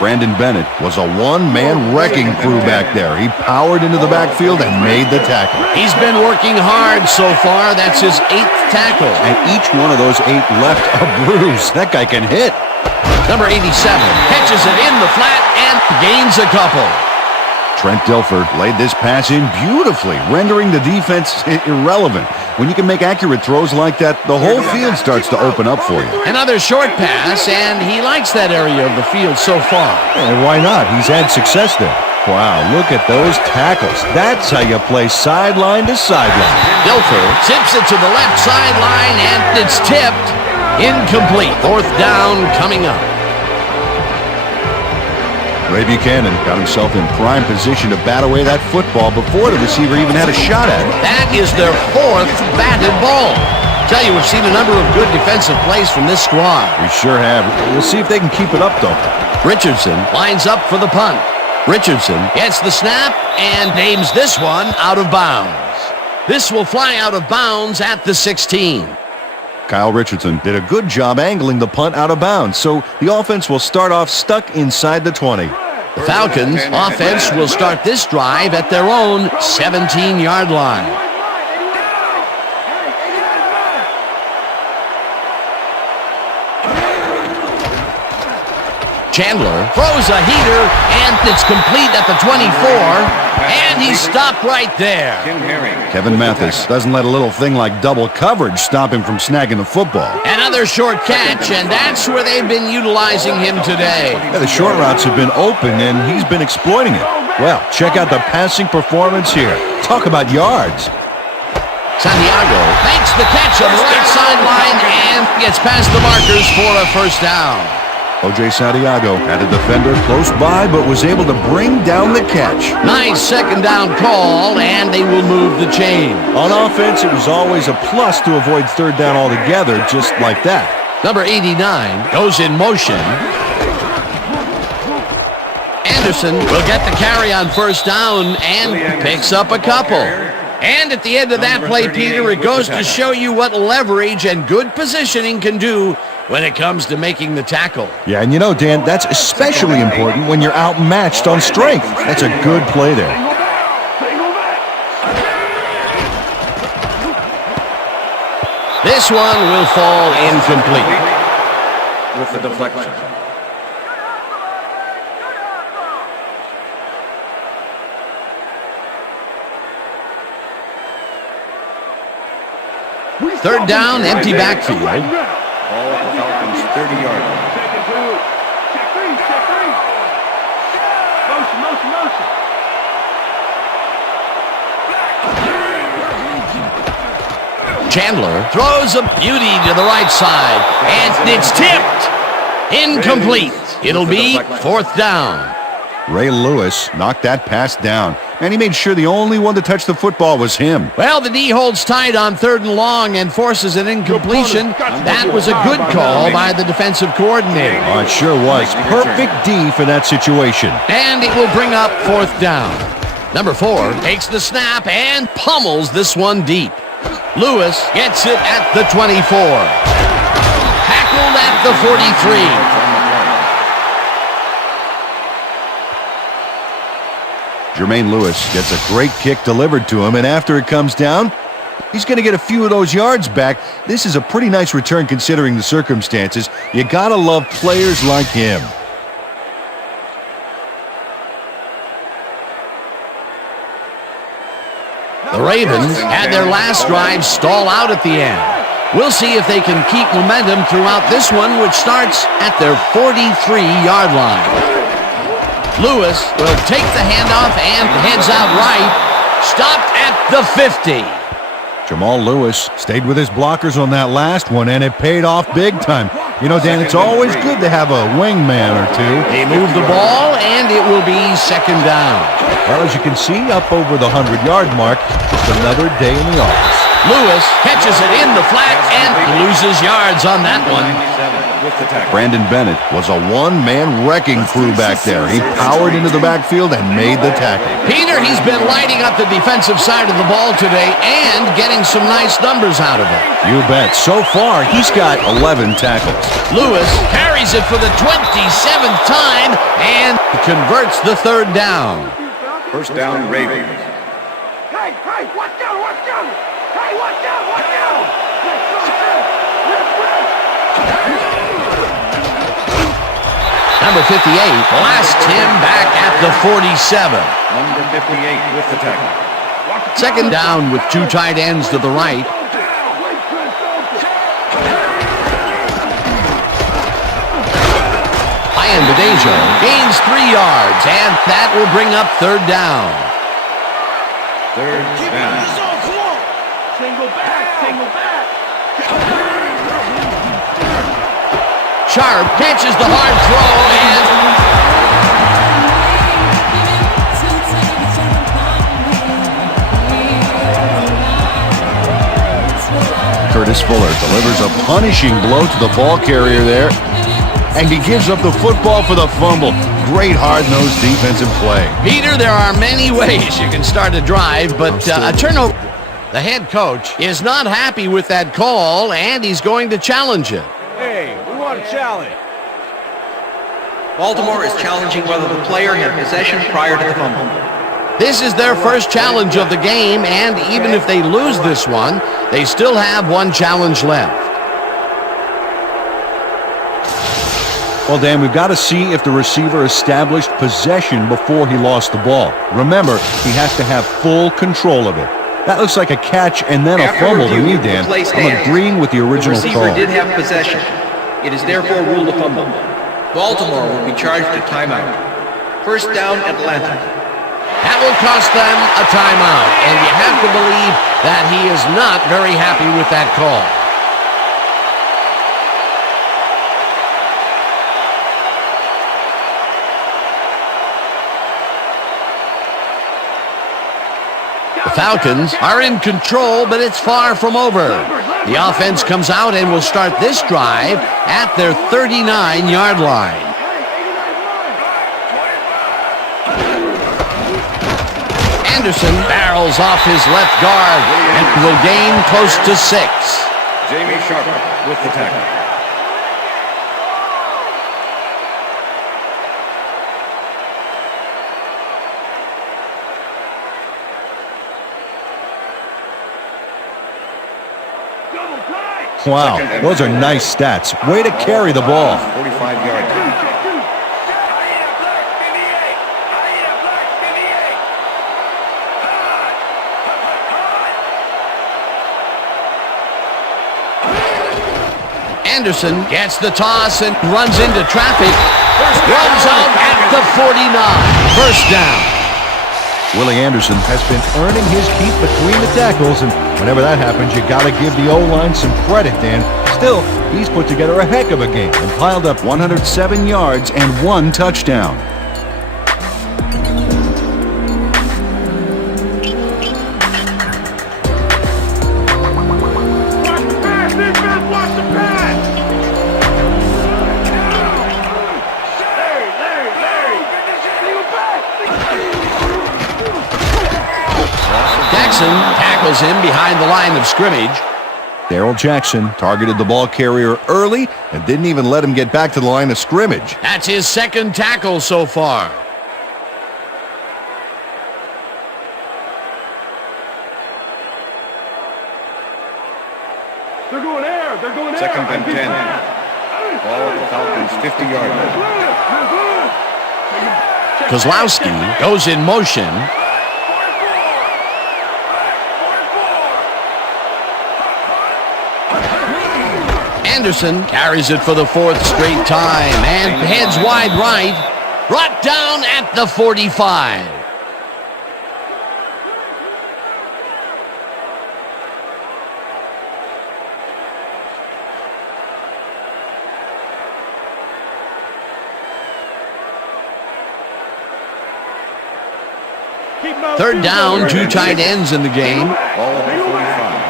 Brandon Bennett was a one-man wrecking crew back there. He powered into the backfield and made the tackle. He's been working hard so far. That's his 8th tackle. And each one of those 8 left a bruise. That guy can hit. Number 87 catches it in the flat and gains a couple. Trent Dilfer laid this pass in beautifully, rendering the defense irrelevant. When you can make accurate throws like that, the whole field starts to open up for you. Another short pass, and he likes that area of the field so far. And why not? He's had success there. Wow, look at those tackles. That's how you play sideline to sideline. Dilfer tips it to the left sideline, and it's tipped. Incomplete. Fourth down coming up. Ray Buchanan got himself in prime position to bat away that football before the receiver even had a shot at it. That is their 4th batted ball. Tell you, we've seen a number of good defensive plays from this squad. We sure have. We'll see if they can keep it up, though. Richardson lines up for the punt. Richardson gets the snap and aims this one out of bounds. This will fly out of bounds at the 16. Kyle Richardson did a good job angling the punt out of bounds, so the offense will start off stuck inside the 20. The Falcons' offense will start this drive at their own 17-yard line. Chandler throws a heater, and it's complete at the 24, and he's stopped right there. Kevin Mathis doesn't let a little thing like double coverage stop him from snagging the football. Another short catch, and that's where they've been utilizing him today. Yeah, the short routes have been open, and he's been exploiting it. Well, check out the passing performance here. Talk about yards. Santiago makes the catch on the right sideline and gets past the markers for a first down. O.J. Santiago had a defender close by, but was able to bring down the catch. Nice second down call, and they will move the chain. On offense, it was always a plus to avoid third down altogether, just like that. Number 89 goes in motion. Anderson will get the carry on first down and picks up a couple. And at the end of that play, Peter, it goes to show you what leverage and good positioning can do when it comes to making the tackle. Yeah, and you know, Dan, that's especially important when you're outmatched on strength. That's a good play there. This one will fall incomplete. With the deflection. Third down, empty backfield. Ball at the Falcons' 30-yard line. Chandler throws a beauty to the right side, and it's tipped. Incomplete. It'll be fourth down. Ray Lewis knocked that pass down, and he made sure the only one to touch the football was him. Well, the D holds tight on third and long and forces an incompletion. That was a good call by the defensive coordinator. Oh, it sure was. Perfect D for that situation. And it will bring up fourth down. Number 4 takes the snap and pummels this one deep. Lewis gets it at the 24. Tackled at the 43. Jermaine Lewis gets a great kick delivered to him, and after it comes down, he's going to get a few of those yards back. This is a pretty nice return considering the circumstances. You got to love players like him. The Ravens had their last drive stall out at the end. We'll see if they can keep momentum throughout this one, which starts at their 43-yard line. Lewis will take the handoff and heads out right. Stopped at the 50. Jamal Lewis stayed with his blockers on that last one, and it paid off big time. You know, Dan, it's always good to have a wingman or two. They move the ball, and it will be second down. Well, as you can see, up over the 100-yard mark, just another day in the office. Lewis catches it in the flat and loses yards on that one. Brandon Bennett was a one-man wrecking crew back there. He powered into the backfield and made the tackle. Peter, he's been lighting up the defensive side of the ball today and getting some nice numbers out of it. You bet. So far, he's got 11 tackles. Lewis carries it for the 27th time and converts the third down. First down, Ravens. Hey, watch out, watch out! Hey, watch out, watch out! Number 58 blasts him back at the 47. Number 58 with the tackle. Second down with two tight ends to the right. Badejo gains 3 yards, and that will bring up third down. Third down. Single back. Sharp catches the hard throw, and Curtis Fuller delivers a punishing blow to the ball carrier there, and he gives up the football for the fumble. Great hard-nosed defensive play. Peter, there are many ways you can start a drive, but a turnover. The head coach is not happy with that call, and he's going to challenge it. Hey, we want a challenge. Baltimore is challenging whether the player had possession prior to the fumble. This is their first challenge of the game, and even if they lose this one, they still have one challenge left. Well, Dan, we've got to see if the receiver established possession before he lost the ball. Remember, he has to have full control of it. That looks like a catch and then a fumble to me, Dan. I'm agreeing with the original call. The receiver did have possession. It is therefore ruled a fumble. Baltimore will be charged a timeout. First down, Atlanta. That will cost them a timeout, and you have to believe that he is not very happy with that call. The Falcons are in control, but it's far from over. The offense comes out and will start this drive at their 39-yard line. Anderson barrels off his left guard and will gain close to 6. Jamie Sharp with the tackle. Wow, those are nice stats. Way to carry the ball. 45-yard line. Anderson gets the toss and runs into traffic. Runs out at the 49. First down. Willie Anderson has been earning his keep between the tackles, and whenever that happens, you got to give the O-line some credit, Dan. Still, he's put together a heck of a game and piled up 107 yards and 1 touchdown. Tackles him behind the line of scrimmage. Darrell Jackson targeted the ball carrier early and didn't even let him get back to the line of scrimmage. That's his second tackle so far. Second and 10. Ball at the Falcons' 50-yard line. Kozlowski goes in motion. Anderson carries it for the fourth straight time and heads wide right. Brought down at the 45. Third down, 2 tight ends in the game. Ball at the 45.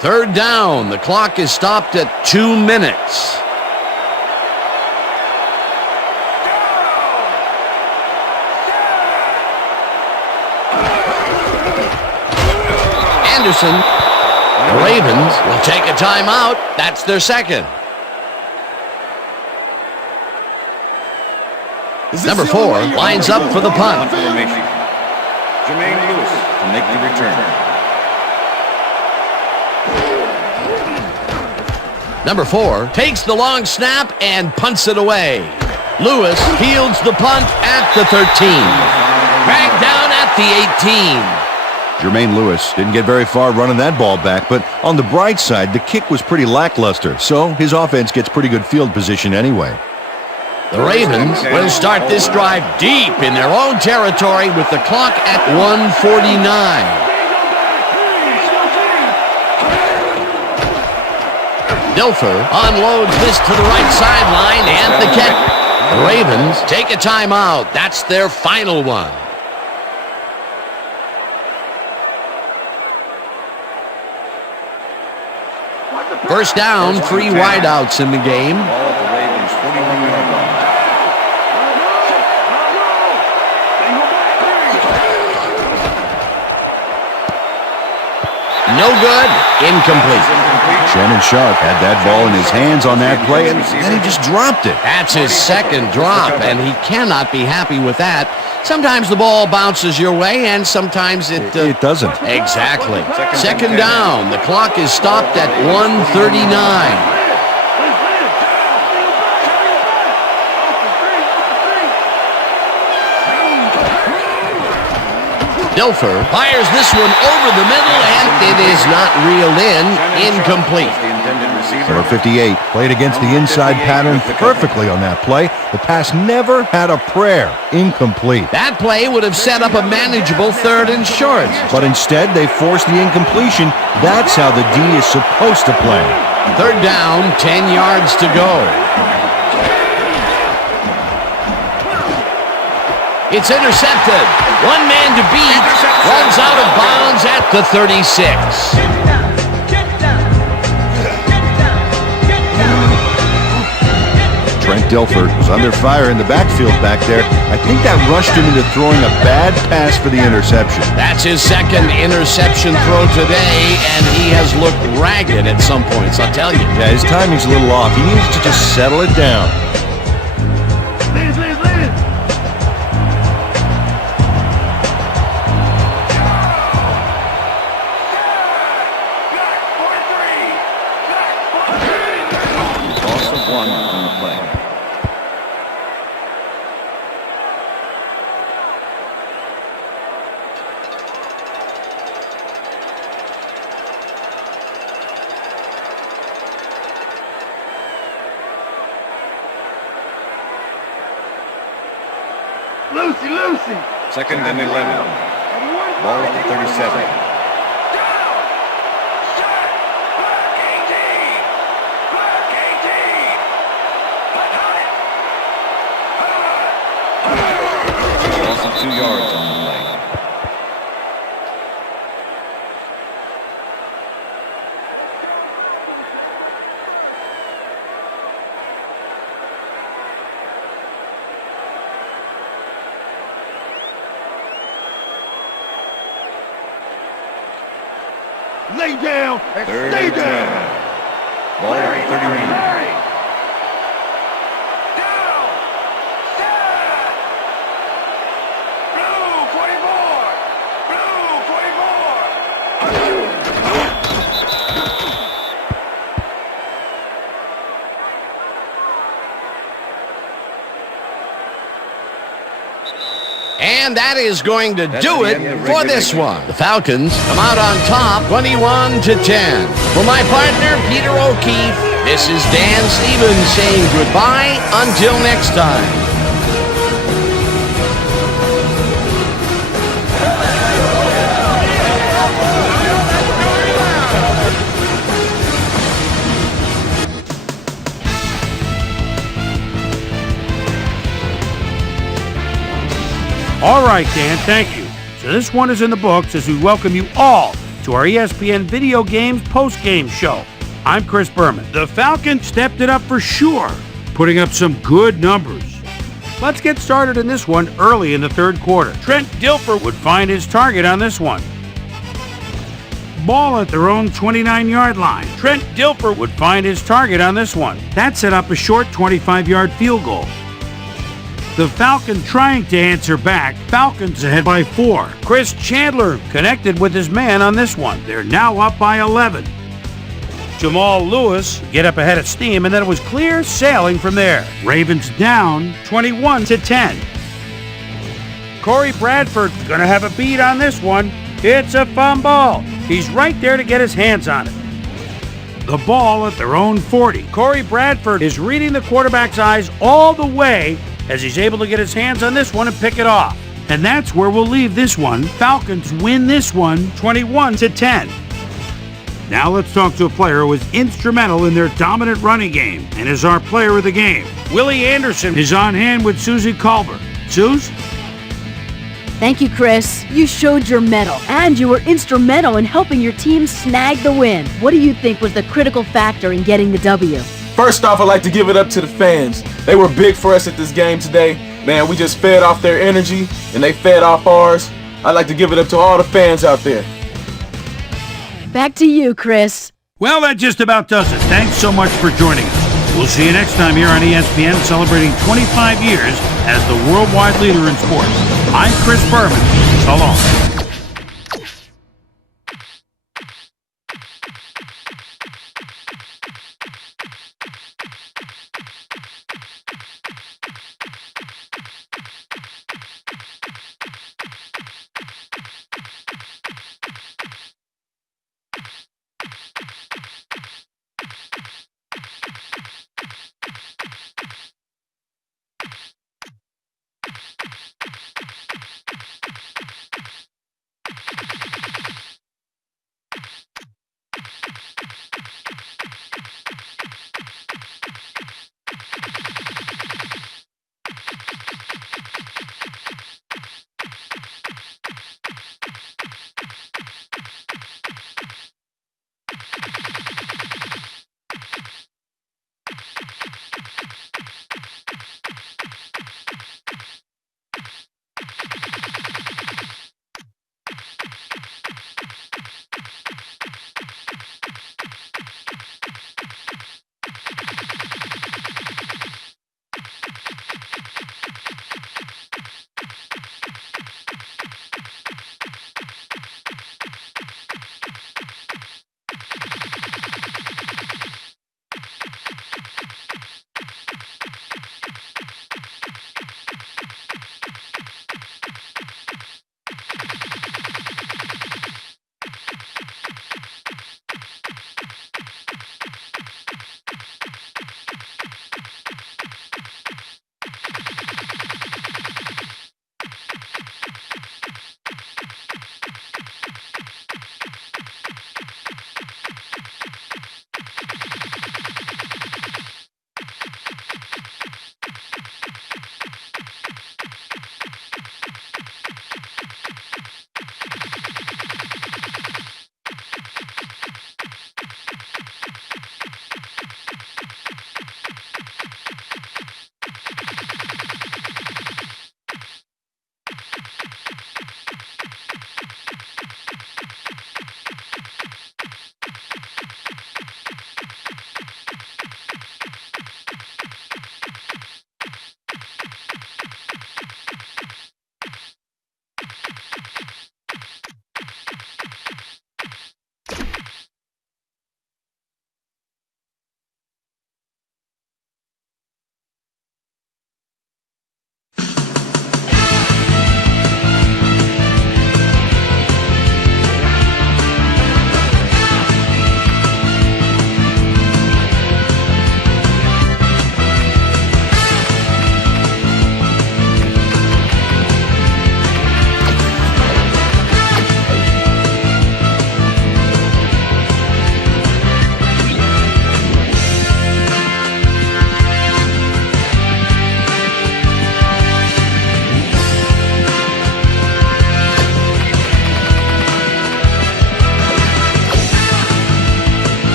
Third down, the clock is stopped at 2 minutes. Anderson, the Ravens will take a timeout. That's their second. Number 4 lines up for the punt. Jermaine Lewis to make the return. Number 4 takes the long snap and punts it away. Lewis fields the punt at the 13. Dragged down at the 18. Jermaine Lewis didn't get very far running that ball back, but on the bright side, the kick was pretty lackluster, so his offense gets pretty good field position anyway. The Ravens will start this drive deep in their own territory with the clock at 1:49. Dilfer unloads this to the right sideline and the kick. The Ravens take a timeout. That's their final one. First down, 3 wideouts in the game. Ball at the Ravens' 41-yard line. No good. Incomplete. Shannon Sharp had that ball in his hands on that play, and then he just dropped it. That's his second drop, and he cannot be happy with that. Sometimes the ball bounces your way, and sometimes it doesn't. Exactly. Second down. The clock is stopped at 1:39. Dilfer fires this one over the middle, and it is not reeled in. Incomplete. Number 58 played against the inside pattern perfectly on that play. The pass never had a prayer. Incomplete. That play would have set up a manageable 3rd and short. But instead, they forced the incompletion. That's how the D is supposed to play. Third down, 10 yards to go. It's intercepted. One man to beat. Runs out of bounds at the 36. Trent Dilfer was under fire in the backfield back there. I think that rushed him into throwing a bad pass for the interception. That's his second interception throw today, and he has looked ragged at some points, I'll tell you. Yeah, his timing's a little off. He needs to just settle it down. Lucy. Second and 11. Ball at the 37. Loss of 2 yards on the play. Lay down and stay down. Ball at the 39. And that is going to do it for this one. The Falcons come out on top 21-10. For my partner, Peter O'Keefe, this is Dan Stevens saying goodbye until next time. All right, Dan, thank you. So this one is in the books as we welcome you all to our ESPN Video Games post-game show. I'm Chris Berman. The Falcons stepped it up for sure, putting up some good numbers. Let's get started in this one early in the third quarter. Trent Dilfer would find his target on this one. Ball at their own 29-yard line. Trent Dilfer would find his target on this one. That set up a short 25-yard field goal. The Falcon trying to answer back. Falcons ahead by 4. Chris Chandler connected with his man on this one. They're now up by 11. Jamal Lewis get up ahead of steam, and then it was clear sailing from there. Ravens down 21-10. Corey Bradford gonna have a beat on this one. It's a fumble. He's right there to get his hands on it. The ball at their own 40. Corey Bradford is reading the quarterback's eyes all the way as he's able to get his hands on this one and pick it off. And that's where we'll leave this one. Falcons win this one 21-10. Now let's talk to a player who was instrumental in their dominant running game and is our player of the game. Willie Anderson is on hand with Susie Culver. Suze? Thank you, Chris. You showed your mettle, and you were instrumental in helping your team snag the win. What do you think was the critical factor in getting the W? First off, I'd like to give it up to the fans. They were big for us at this game today. Man, we just fed off their energy, and they fed off ours. I'd like to give it up to all the fans out there. Back to you, Chris. Well, that just about does it. Thanks so much for joining us. We'll see you next time here on ESPN, celebrating 25 years as the worldwide leader in sports. I'm Chris Berman. So long.